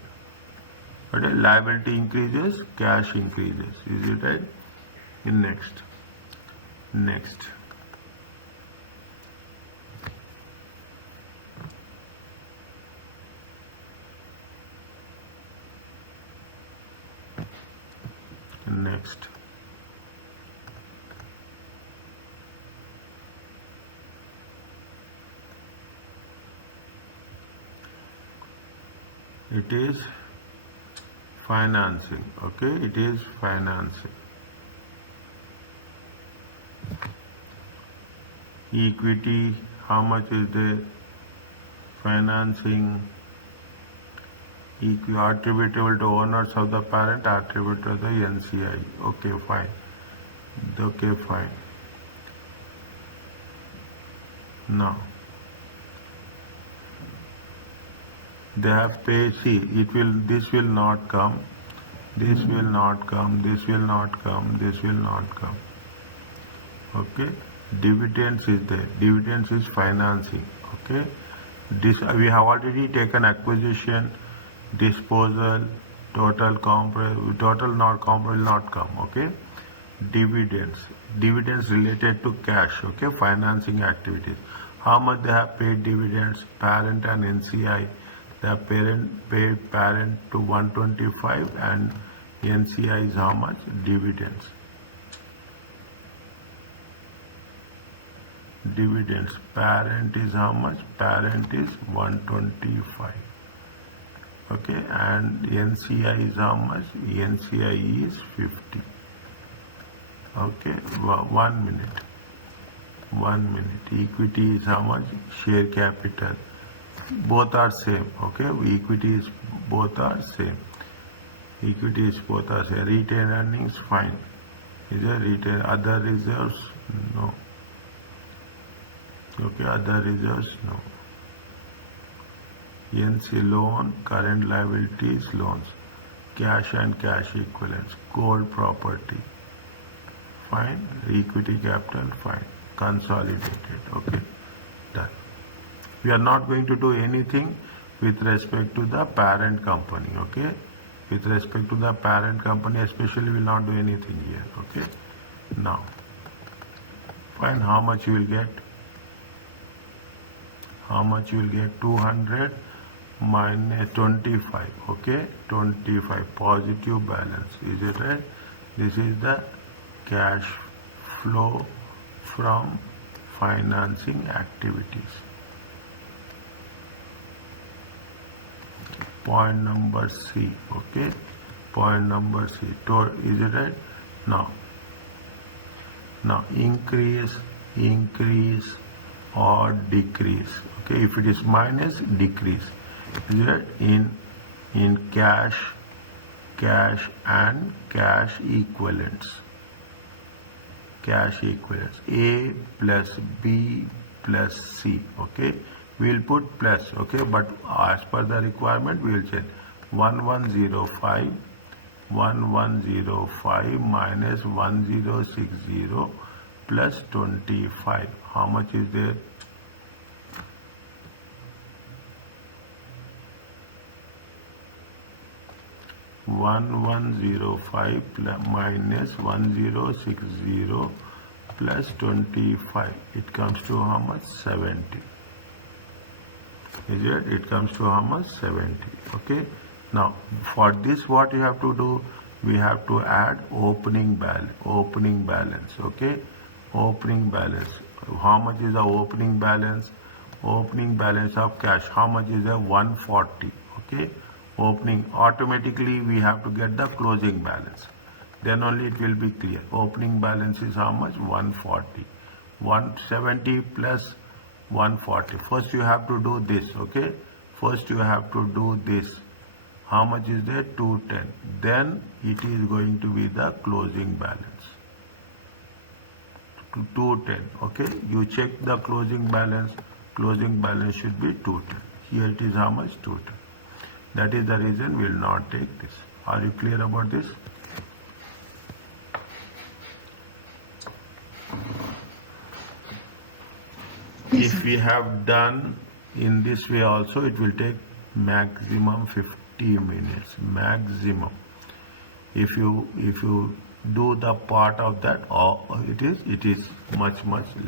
Okay, liability increases, cash increases. Is it right? Next. Next. It is financing. Okay, it is financing. Equity, how much is the financing? Attributable to owners of the parent, attributable to the NCI. Okay, fine. Okay, fine. Now they have paid. See, this will not come, this will not come, this will not come, this will not come. Okay, dividends is there, dividends is financing. Okay, this we have already taken acquisition, disposal, total not comp will not come. Okay, dividends related to cash. Okay, financing activities. How much they have paid dividends? Parent and NCI. The parent paid parent to 125 and NCI is how much? Dividends. Dividends. Parent is how much? Parent is 125. Okay, and NCI is how much? NCI is 50. Okay, 1 minute. 1 minute. Equity is how much? Share capital. Both are same. Okay, equity is both are same. Equity is both are same. Retained earnings, fine. Is there retained? Other reserves? No. Okay, other reserves? No. NC loan, current liabilities, loans. Cash and cash equivalents. Gold property. Fine. Equity capital, fine. Consolidated. Okay, done. We are not going to do anything with respect to the parent company. Okay, with respect to the parent company especially, we will not do anything here. Okay, now find how much you will get. How much you will get? 200 minus 25. Okay, 25 positive balance. Is it right? This is the cash flow from financing activities. Point number C. Okay, point number C. Is it right? Now increase or decrease. Okay, if it is minus, decrease. Is it in cash and cash equivalents. Cash equivalents. A plus B plus C. Okay, we will put plus. Okay, but as per the requirement we will change. 1105 minus 1060 plus 25. How much is there? (1105) minus 1060 plus 25. It comes to how much? 70. Is it? It comes to how much? 70. Okay. Now for this, what you have to do? We have to add opening balance. Okay. Opening balance. How much is the opening balance? Opening balance of cash. How much is the 140? Okay. Opening, automatically we have to get the closing balance. Then only it will be clear. Opening balance is how much? 140. 170 plus 140. First you have to do this. Okay. First you have to do this. How much is there? 210. Then it is going to be the closing balance. 210. Okay. You check the closing balance. Closing balance should be 210. Here it is how much? 210. That is the reason we will not take this. Are you clear about this? Yes, If sir. we have done in this way also, it will take maximum 50 minutes. Maximum. If you do the part of that, or it is much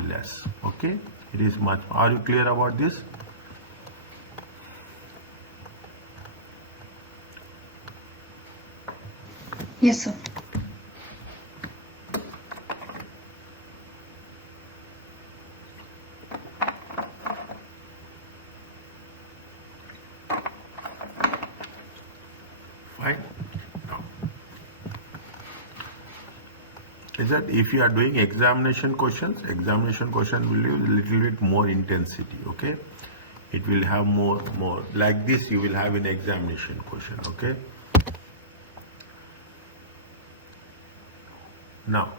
less. Okay? It is much. Are you clear about this? Yes, sir. Fine. Now, is that if you are doing examination questions will use a little bit more intensity. Okay, it will have more like this you will have in examination question. Okay. Now,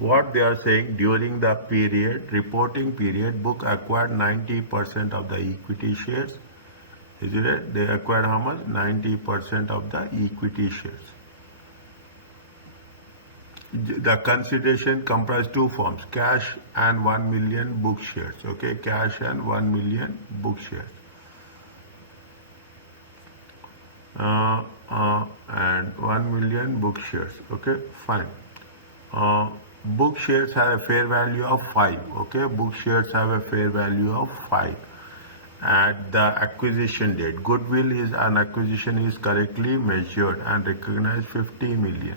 what they are saying, during the period, reporting period, book acquired 90% of the equity shares. Is it right? They acquired how much? 90% of the equity shares. The consideration comprised two forms, cash and 1 million book shares. Okay, cash and 1 million book shares. And 1 million book shares. Okay, fine. Book shares have a fair value of 5. Okay, book shares have a fair value of 5 at the acquisition date. Goodwill is an acquisition is correctly measured and recognized 50 million.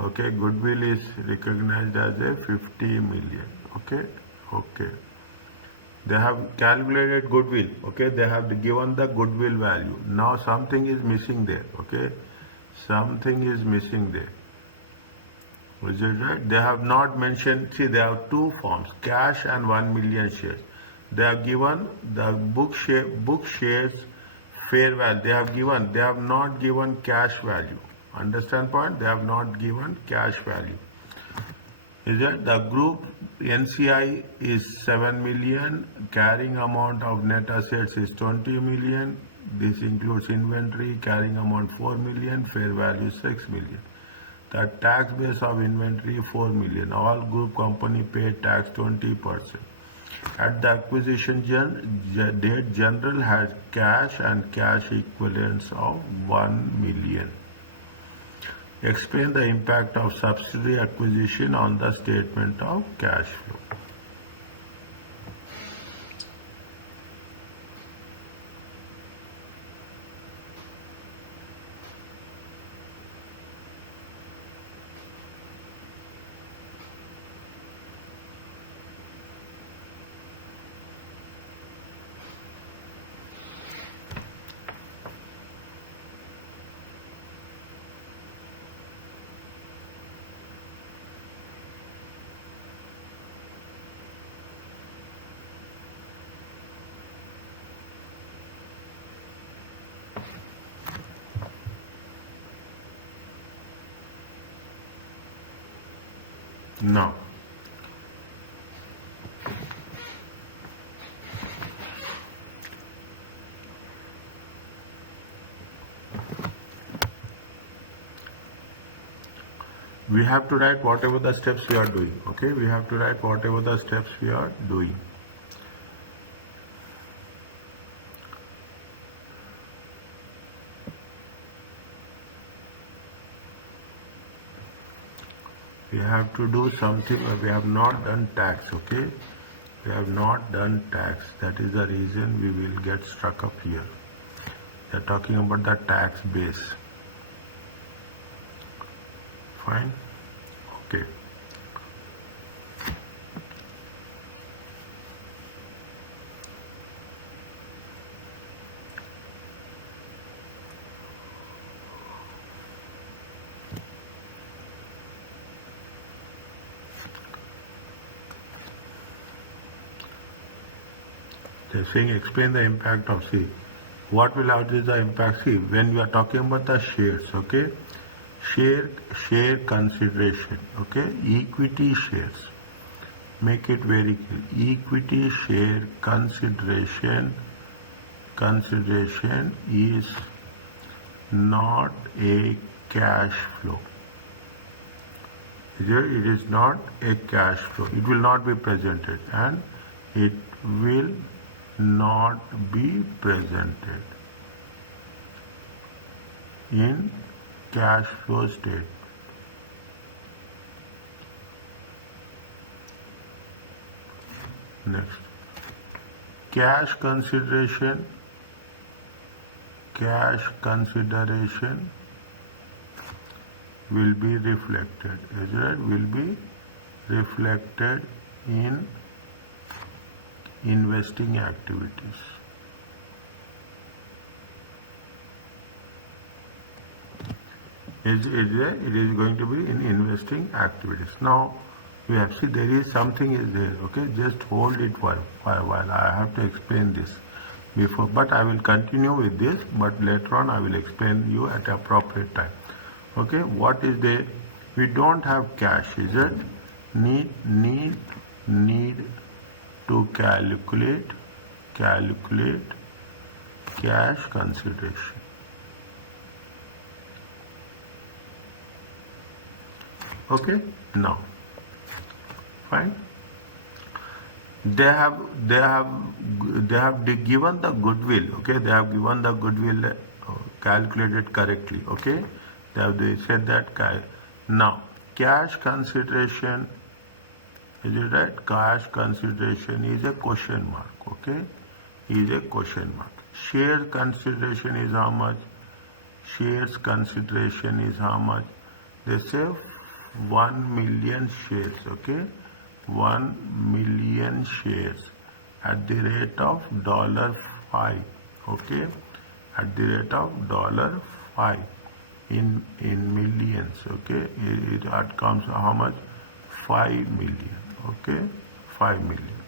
Okay, goodwill is recognized as a 50 million. Okay, okay. They have calculated goodwill. Okay, they have given the goodwill value. Now something is missing there. Okay, something is missing there. Is it right? They have not mentioned. See, they have two forms: cash and 1 million shares. They have given the book shares fair value. They have not given cash value. Understand point? They have not given cash value. Is it? The group NCI is 7 million, carrying amount of net assets is 20 million. This includes inventory, carrying amount 4 million, fair value 6 million. The tax base of inventory 4 million. All group company paid tax 20%. At the acquisition date, General had cash and cash equivalents of 1 million. Explain the impact of subsidiary acquisition on the statement of cash flow. Now, we have to write whatever the steps we are doing. Okay, we have to write whatever the steps we are doing. We have to do something. We have not done tax. Okay, we have not done tax. That is the reason we will get stuck up here. They are talking about the tax base. Fine. Okay. They're saying explain the impact of C. What will have is the impact? See, when we are talking about the shares, okay, share consideration, okay, equity shares. Make it very clear. Equity share consideration is not a cash flow. It is not a cash flow. It will not be presented, and it will not be presented in cash flow statement. Next, cash consideration will be reflected. Is it? Will be reflected in investing activities. It is going to be in investing activities. Now we have see there is something is there. Okay, just hold it for a while. I have to explain this before, but I will continue with this. But later on, I will explain you at appropriate time. Okay, what is there? We don't have cash, is it? Need to calculate cash consideration. Okay, now fine. They have given the goodwill. Okay, they have given the goodwill calculated correctly. Okay, they said that now cash consideration, is it right? Cash consideration is a question mark. Okay, is a question mark. Share consideration is how much? Shares consideration is how much? They say 1 million shares. Okay, 1 million shares at the rate of $5. Okay, at the rate of $5 in millions. Okay, it comes how much? 5 million. Okay, 5 million.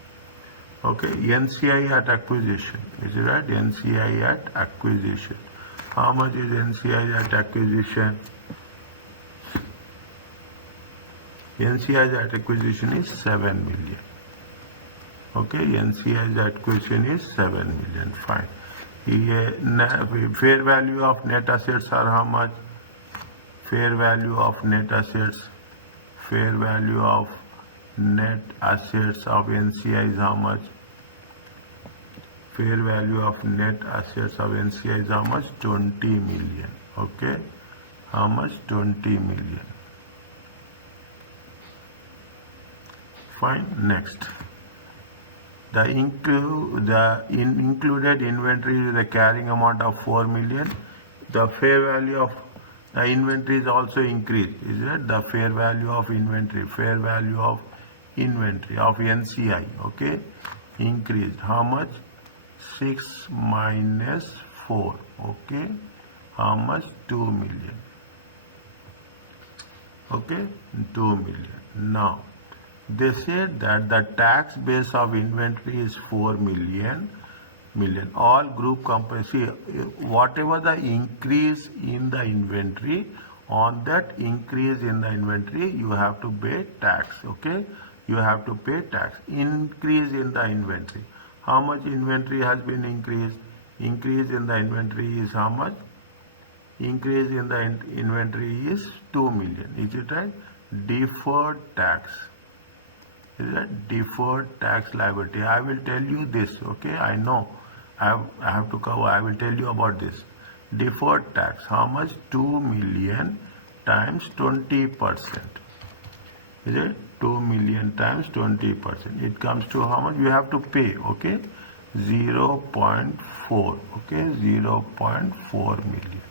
Okay, NCI at acquisition. Is it right? NCI at acquisition. How much is NCI at acquisition? NCI at acquisition is 7 million. Okay, NCI at acquisition is 7 million. Fine. Fair value of net assets are how much? Fair value of net assets. Fair value of net assets of NCI is how much? Fair value of net assets of NCI is how much? 20 million. Okay, how much? 20 million. Fine. Next, the included inventory is the carrying amount of 4 million. The fair value of the inventory is also increased. Is it? The fair value of inventory. Fair value of inventory of NCI. Okay, increased. How much? 6 minus 4. Okay, how much? 2 million. Okay, 2 million. Now, they said that the tax base of inventory is 4 million. All group companies, see, whatever the increase in the inventory, on that increase in the inventory, you have to pay tax. Okay, you have to pay tax. Increase in the inventory. How much inventory has been increased? Increase in the inventory is how much? Increase in the inventory is 2 million. Is it right? Deferred tax. Is that deferred tax liability? I will tell you this. Okay, I know. I have to cover. I will tell you about this. Deferred tax. How much? 2 million times 20%. Is it? 2 million times 20%. It comes to how much you have to pay. Okay, 0.4. Okay, 0.4 million.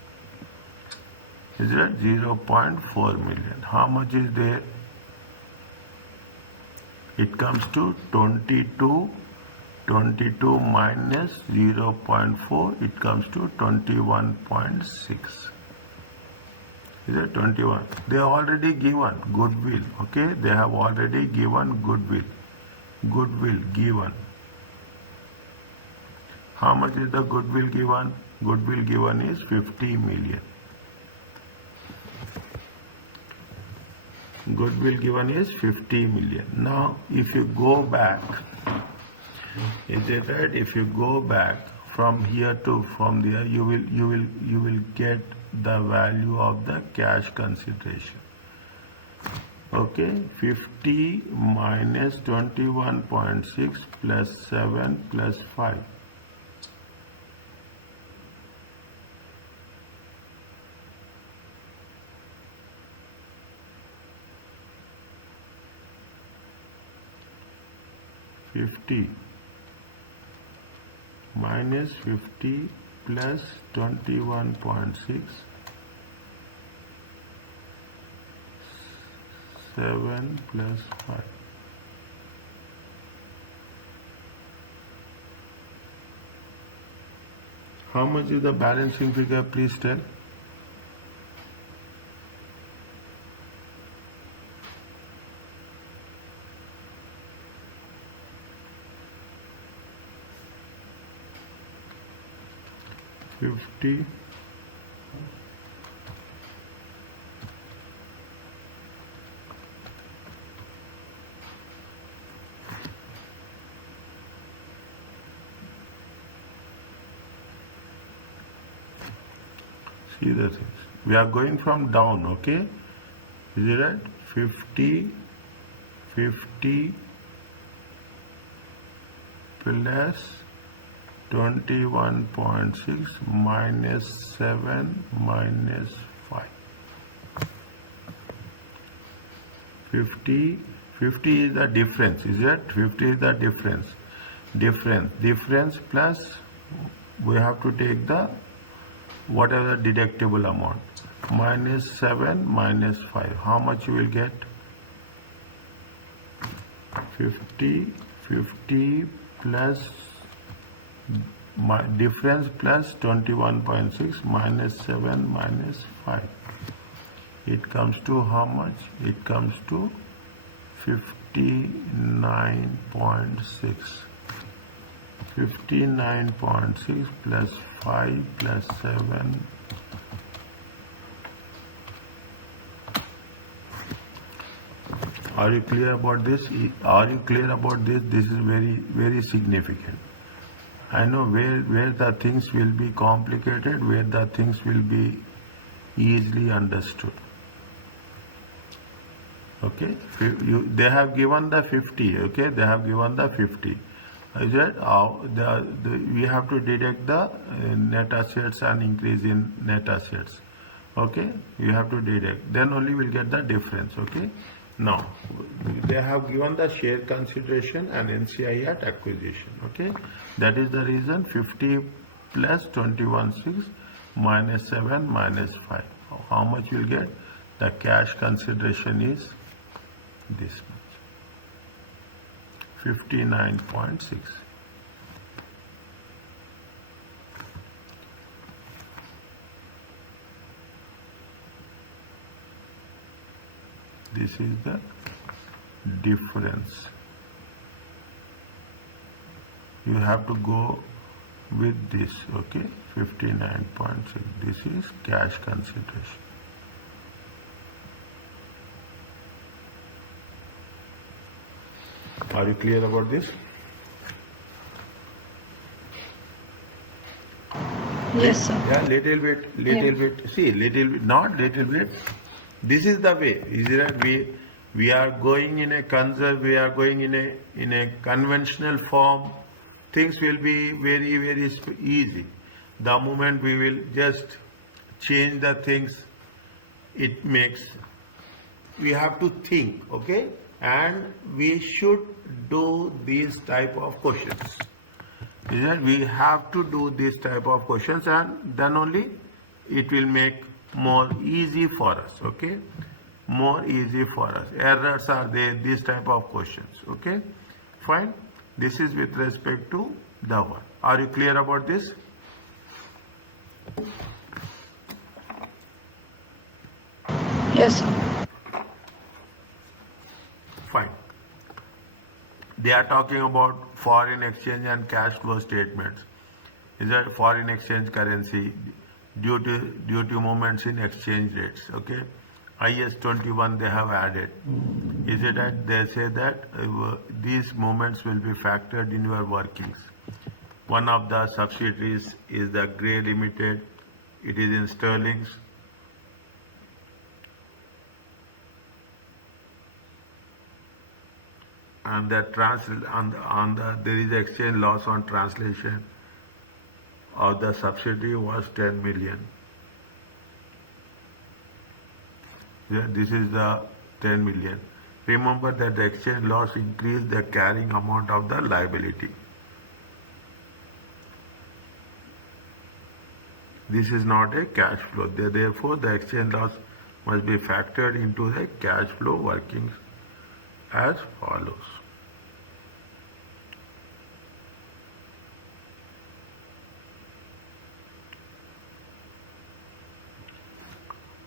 Is it? 0.4 million. How much is there? It comes to 22 minus 0.4, it comes to 21.6. Is it 21? They already given goodwill. Okay, they have already given goodwill. Goodwill given. How much is the goodwill given? Goodwill given is 50 million. Goodwill given is 50 million. Now, if you go back, is it right? If you go back from here to from there, you will get the value of the cash consideration. Okay, 50 minus 21.6 plus 7 plus 5. Minus 50 plus 21.6, 7 plus 5. How much is the balancing figure? Please tell. See the things. We are going from down, okay? Is it right? 50 plus 21.6 minus 7 minus 5. 50 is the difference, is it? 50 is the difference. Difference plus we have to take the whatever deductible amount. Minus 7 minus 5. How much you will get? 50 plus difference plus 21.6 minus 7 minus 5. It comes to how much? It comes to 59.6. 59.6 plus 5 plus 7. Are you clear about this? Are you clear about this? This is very, very significant. I know where the things will be complicated, where the things will be easily understood. Okay, they have given the 50. Okay, they have given the 50. Is it? We have to deduct the net assets and increase in net assets. Okay, you have to deduct. Then only we'll get the difference. Okay. Now, they have given the share consideration and NCI at acquisition. Okay, that is the reason 50 plus 21.6 minus 7 minus 5. How much you will get? The cash consideration is this much, 59.6. This is the difference. You have to go with this, okay? 59.6. This is cash consideration. Are you clear about this? Yes, sir. Yeah, little bit. See, little bit, not little bit. This is the way. Is that we are going in a we are going in a conventional form. Things will be very, very easy. The moment we will just change the things, it makes. We have to think, okay, and we should do these type of questions. Is that we have to do this type of questions, and then only it will make more easy for us, okay? More easy for us. Errors are there, this type of questions, okay? Fine. This is with respect to the one. Are you clear about this? Yes, sir. Fine. They are talking about foreign exchange and cash flow statements. Is that foreign exchange currency due to movements in exchange rates? Okay. IS 21 they have added. Is it that they say that these movements will be factored in your workings? One of the subsidiaries is the Grey Limited. It is in sterlings. And the there is exchange loss on translation of the subsidy was 10 million. Yeah, this is the 10 million. Remember that the exchange loss increased the carrying amount of the liability. This is not a cash flow. Therefore, the exchange loss must be factored into the cash flow workings as follows.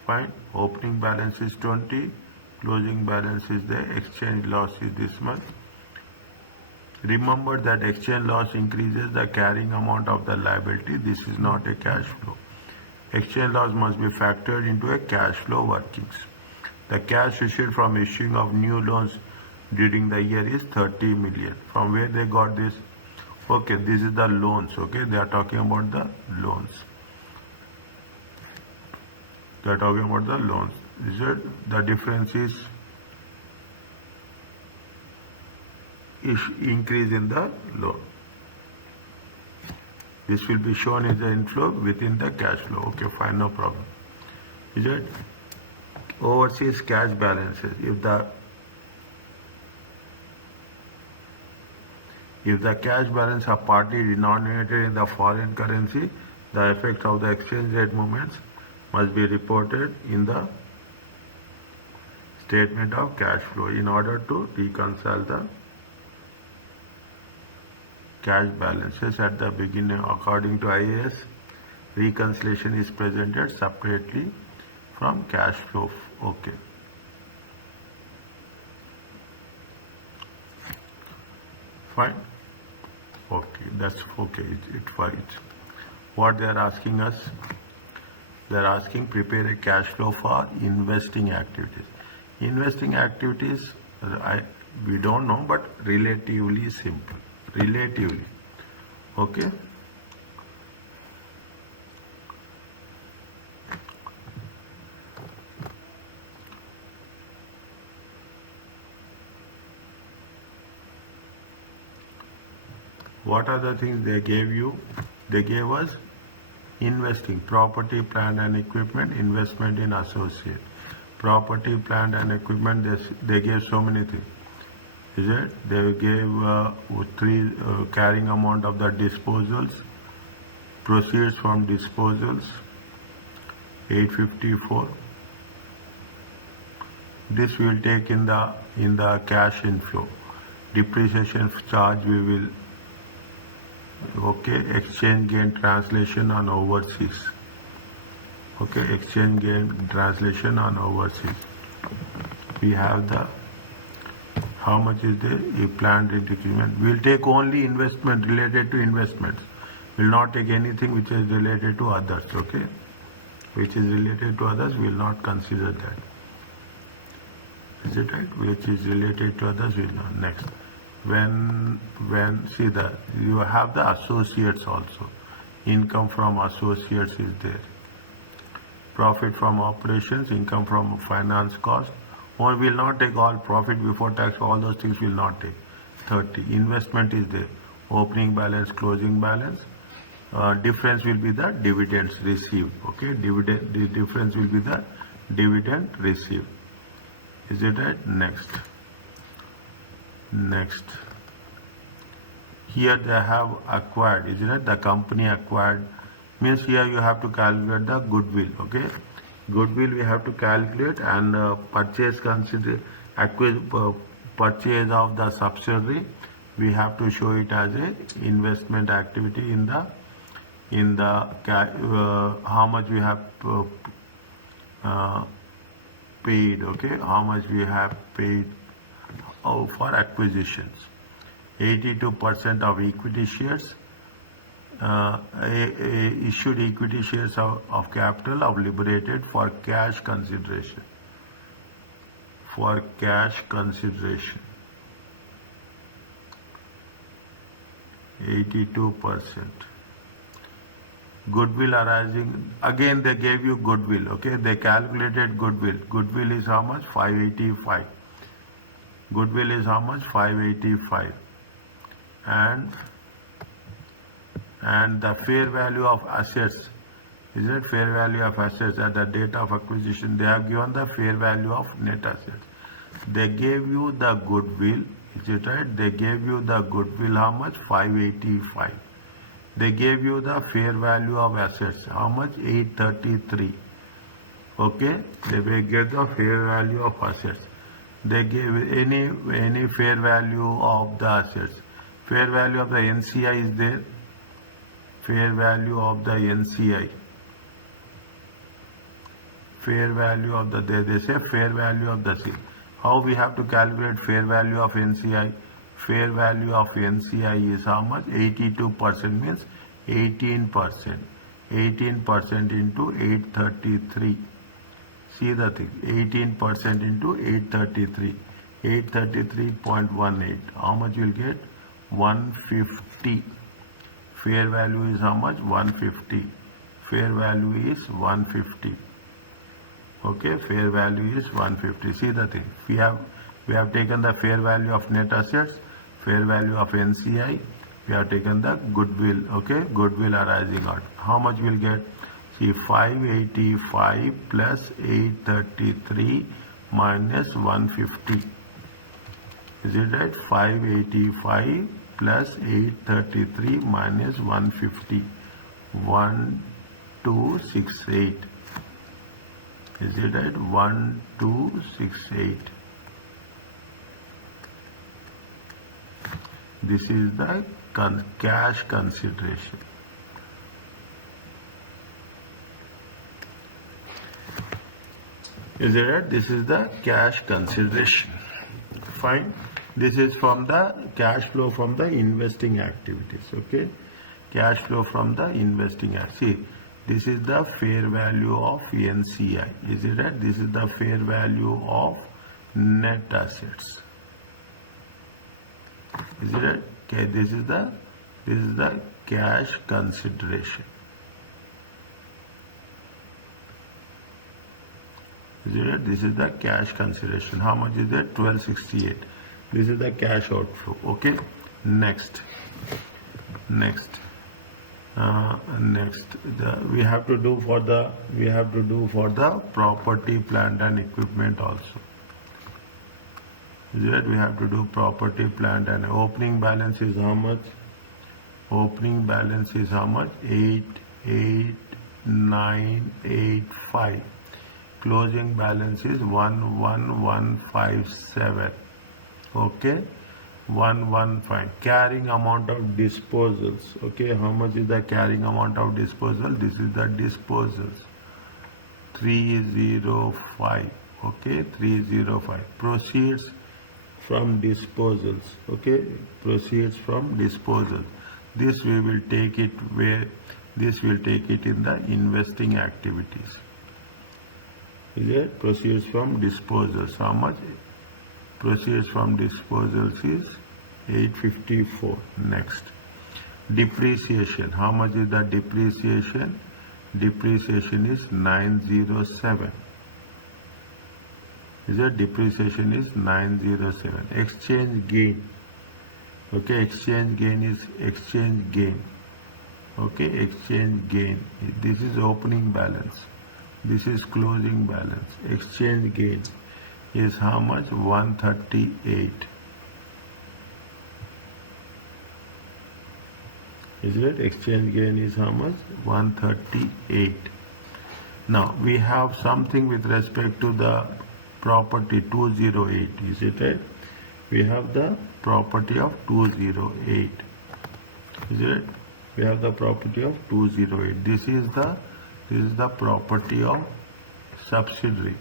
Fine. Opening balance is 20. Closing balance is the exchange loss is this much. Remember that exchange loss increases the carrying amount of the liability. This is not a cash flow. Exchange loss must be factored into a cash flow workings. The cash issued from issuing of new loans during the year is 30 million. From where they got this? Okay, this is the loans. Okay, they are talking about the loans. They are talking about the loans. Is it the difference is increase in the loan. This will be shown as the inflow within the cash flow. Okay, fine, no problem. Is it overseas cash balances? If the cash balance are partly denominated in the foreign currency, the effect of the exchange rate movements must be reported in the statement of cash flow in order to reconcile the cash balances at the beginning. According to IAS, reconciliation is presented separately from cash flow. Okay. Fine. Okay, that's okay. It fine. What they are asking us? They are asking prepare a cash flow for investing activities. Investing activities, we don't know, but relatively simple. Relatively. Okay. What are the things they gave you? They gave us investing, property, plant and equipment, investment in associate. Property, plant and equipment, they gave so many things. Is it? They gave three carrying amount of the disposals, proceeds from disposals, 854. This we will take in the cash inflow. Depreciation charge we will. Okay, exchange gain translation on overseas. Okay, exchange gain translation on overseas. We have the how much is the planned increment. We will take only investment related to investments. We will not take anything which is related to others. Okay, which is related to others, we will not consider that. Is it right? Which is related to others, we will not. Next. When see that you have the associates also. Income from associates is there. Profit from operations, income from finance cost. Or will not take all profit before tax, all those things will not take. 30. Investment is there. Opening balance, closing balance. Difference will be the dividends received. Okay, the difference will be the dividend received. Is it right? Next. Here they have acquired, isn't it? The company acquired means here you have to calculate the goodwill. Okay, goodwill we have to calculate and purchase of the subsidiary. We have to show it as a investment activity in the how much we have paid. Okay, how much we have paid for acquisitions. 82% of equity shares, issued equity shares of capital of liberated for cash consideration. 82%. Goodwill arising, again they gave you goodwill. Okay, they calculated goodwill. Goodwill is how much? 585. Goodwill is how much? 585. And the fair value of assets, is it fair value of assets at the date of acquisition? They have given the fair value of net assets. They gave you the goodwill, is it right? They gave you the goodwill how much? 585. They gave you the fair value of assets, how much? 833. Okay, they will get the fair value of assets. They gave any fair value of the assets. Fair value of the NCI is there. Fair value of the NCI. Fair value of the, they say fair value of the sale. How we have to calculate fair value of NCI? Fair value of NCI is how much? 82% means 18%. 18% into 833. See the thing, 18% into 833. 833.18. How much you will get? 150. Fair value is how much? 150. Fair value is 150. Okay, fair value is 150. See the thing. We have taken the fair value of net assets, fair value of NCI. We have taken the goodwill. Okay, goodwill arising out. How much we'll get? See, 585 plus 833 minus 150. Is it right? 585 plus 833 minus 150. 1268. Is it right? 1268. This is the cash consideration. Is it right? This is the cash consideration. Fine. This is from the cash flow from the investing activities. Okay. Cash flow from the investing activities. See, this is the fair value of NCI. Is it right? This is the fair value of net assets. Is it right? Okay, this is the cash consideration. Is it right? This is the cash consideration. How much is that? 1268. This is the cash outflow. Okay. Next. We have to do for the property, plant and equipment also. Is it right? We have to do property, plant and opening balance is how much? Opening balance is how much? 88985. Closing balance is 11157. Okay. 115. Carrying amount of disposals. Okay, how much is the carrying amount of disposal? This is the disposals. 305. Okay, 305. Proceeds from disposals. Okay, proceeds from disposals. This we will take it where? This will take it in the investing activities. Is it? Proceeds from disposals. How much? Proceeds from disposals is 854. Next. Depreciation. How much is the depreciation? Depreciation is 907. Is it? Depreciation is 907. Exchange gain. Okay, exchange gain is exchange gain. Okay, exchange gain. This is opening balance. This is closing balance. Exchange gain is how much? 138. Is it? Exchange gain is how much? 138. Now we have something with respect to the property 208. Is it right? We have the property of 208. Is it? We have the property of 208. This is the property of subsidiary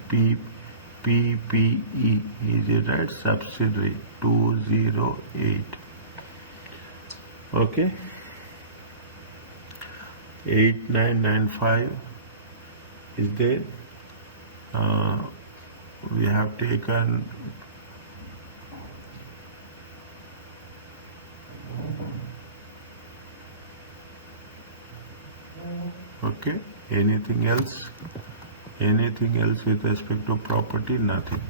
PPE. Is it right? Subsidiary 208. Okay. 8995 is there. We have taken okay. Anything else? Anything else with respect to property? Nothing.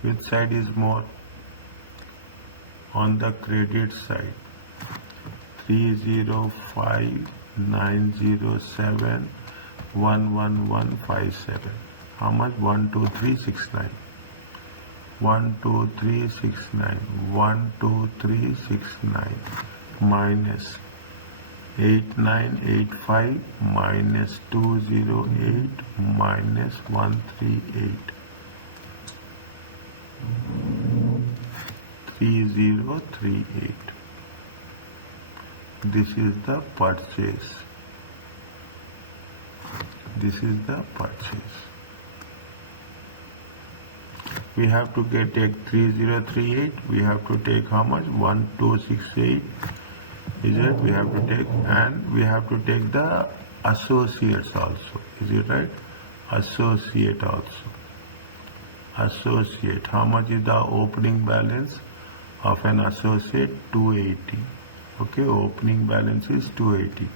Which side is more? On the credit side. 305,907 11157. How much? 12369. 12369. 12369 minus 8985 minus 208 minus 138. 3038. This is the purchase. This is the purchase. We have to take 3038. We have to take how much? 1268. Is it? We have to take, and we have to take the associates also. Is it right? Associate also. Associate. How much is the opening balance of an associate? 280. Okay, opening balance is 280.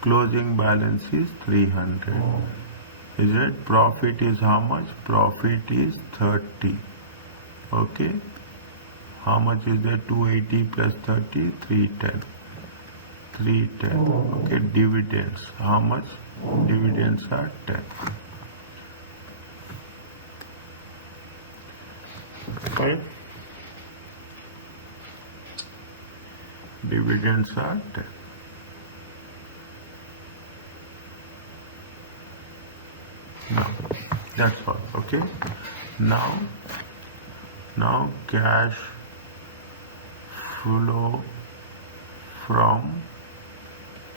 Closing balance is 300. Is it? Profit is how much? Profit is 30. Okay. How much is there? 280 plus 30, 310. 310. Okay. Dividends. How much? Dividends are 10. Fine. Dividends are 10. Now, that's all. Okay. Now cash flow from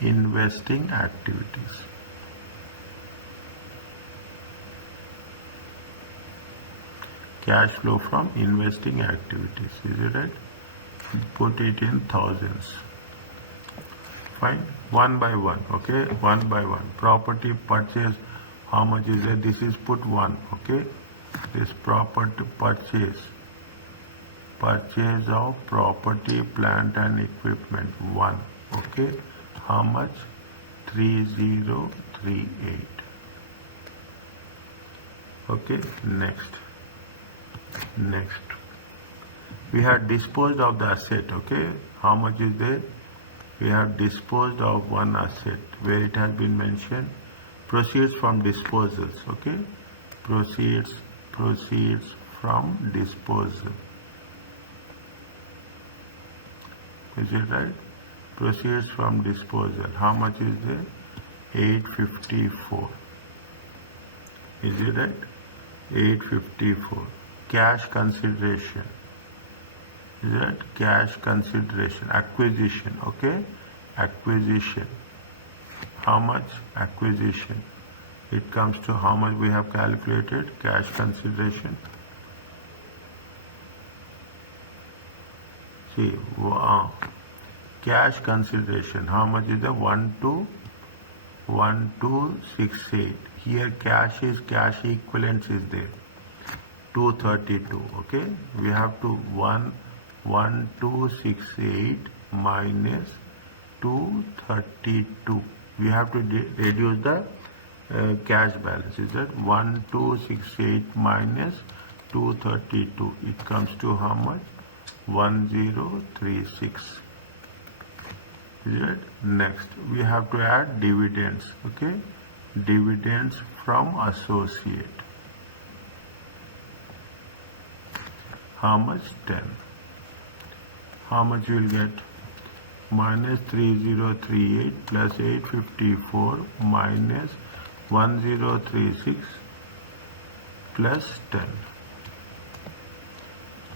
investing activities. Cash flow from investing activities. Is it right? Put it in thousands. Fine. One by one. Okay. One by one. Property purchase. How much is it? This is put 1. Okay. This property purchase. Purchase of property, plant and equipment 1. Okay. How much? 3038. Okay. Next. We have disposed of the asset. Okay. How much is there? We have disposed of one asset where it has been mentioned. Proceeds from disposals. Okay. Proceeds from disposal. Is it right? Proceeds from disposal. How much is there? 854. Is it right? 854. Cash consideration. Is that cash consideration? Acquisition. Okay. Acquisition. How much? Acquisition. It comes to how much we have calculated cash consideration. See, cash consideration. How much is the 1268. Here cash equivalence is there. 232. Okay. We have to 1268 minus 232. We have to reduce the cash balance. Is that 1268 minus 232? It comes to how much? 1036. Is it? Next, we have to add dividends. Okay, dividends from associate. How much? 10. How much you will get? Minus 3038 plus 854 minus 1036 plus 10.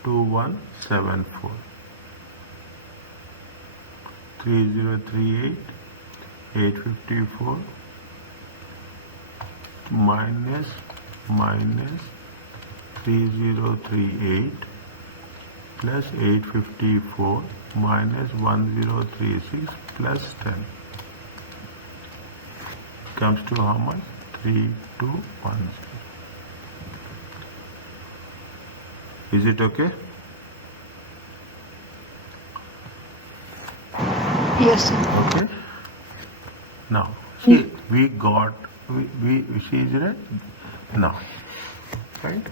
2174. 3038 854 minus 3038 plus 854 minus 1036 plus 10 comes to how much? 3210. Is it okay? Yes, sir. Okay. Now, see, we got, we see, is it right? Now, right?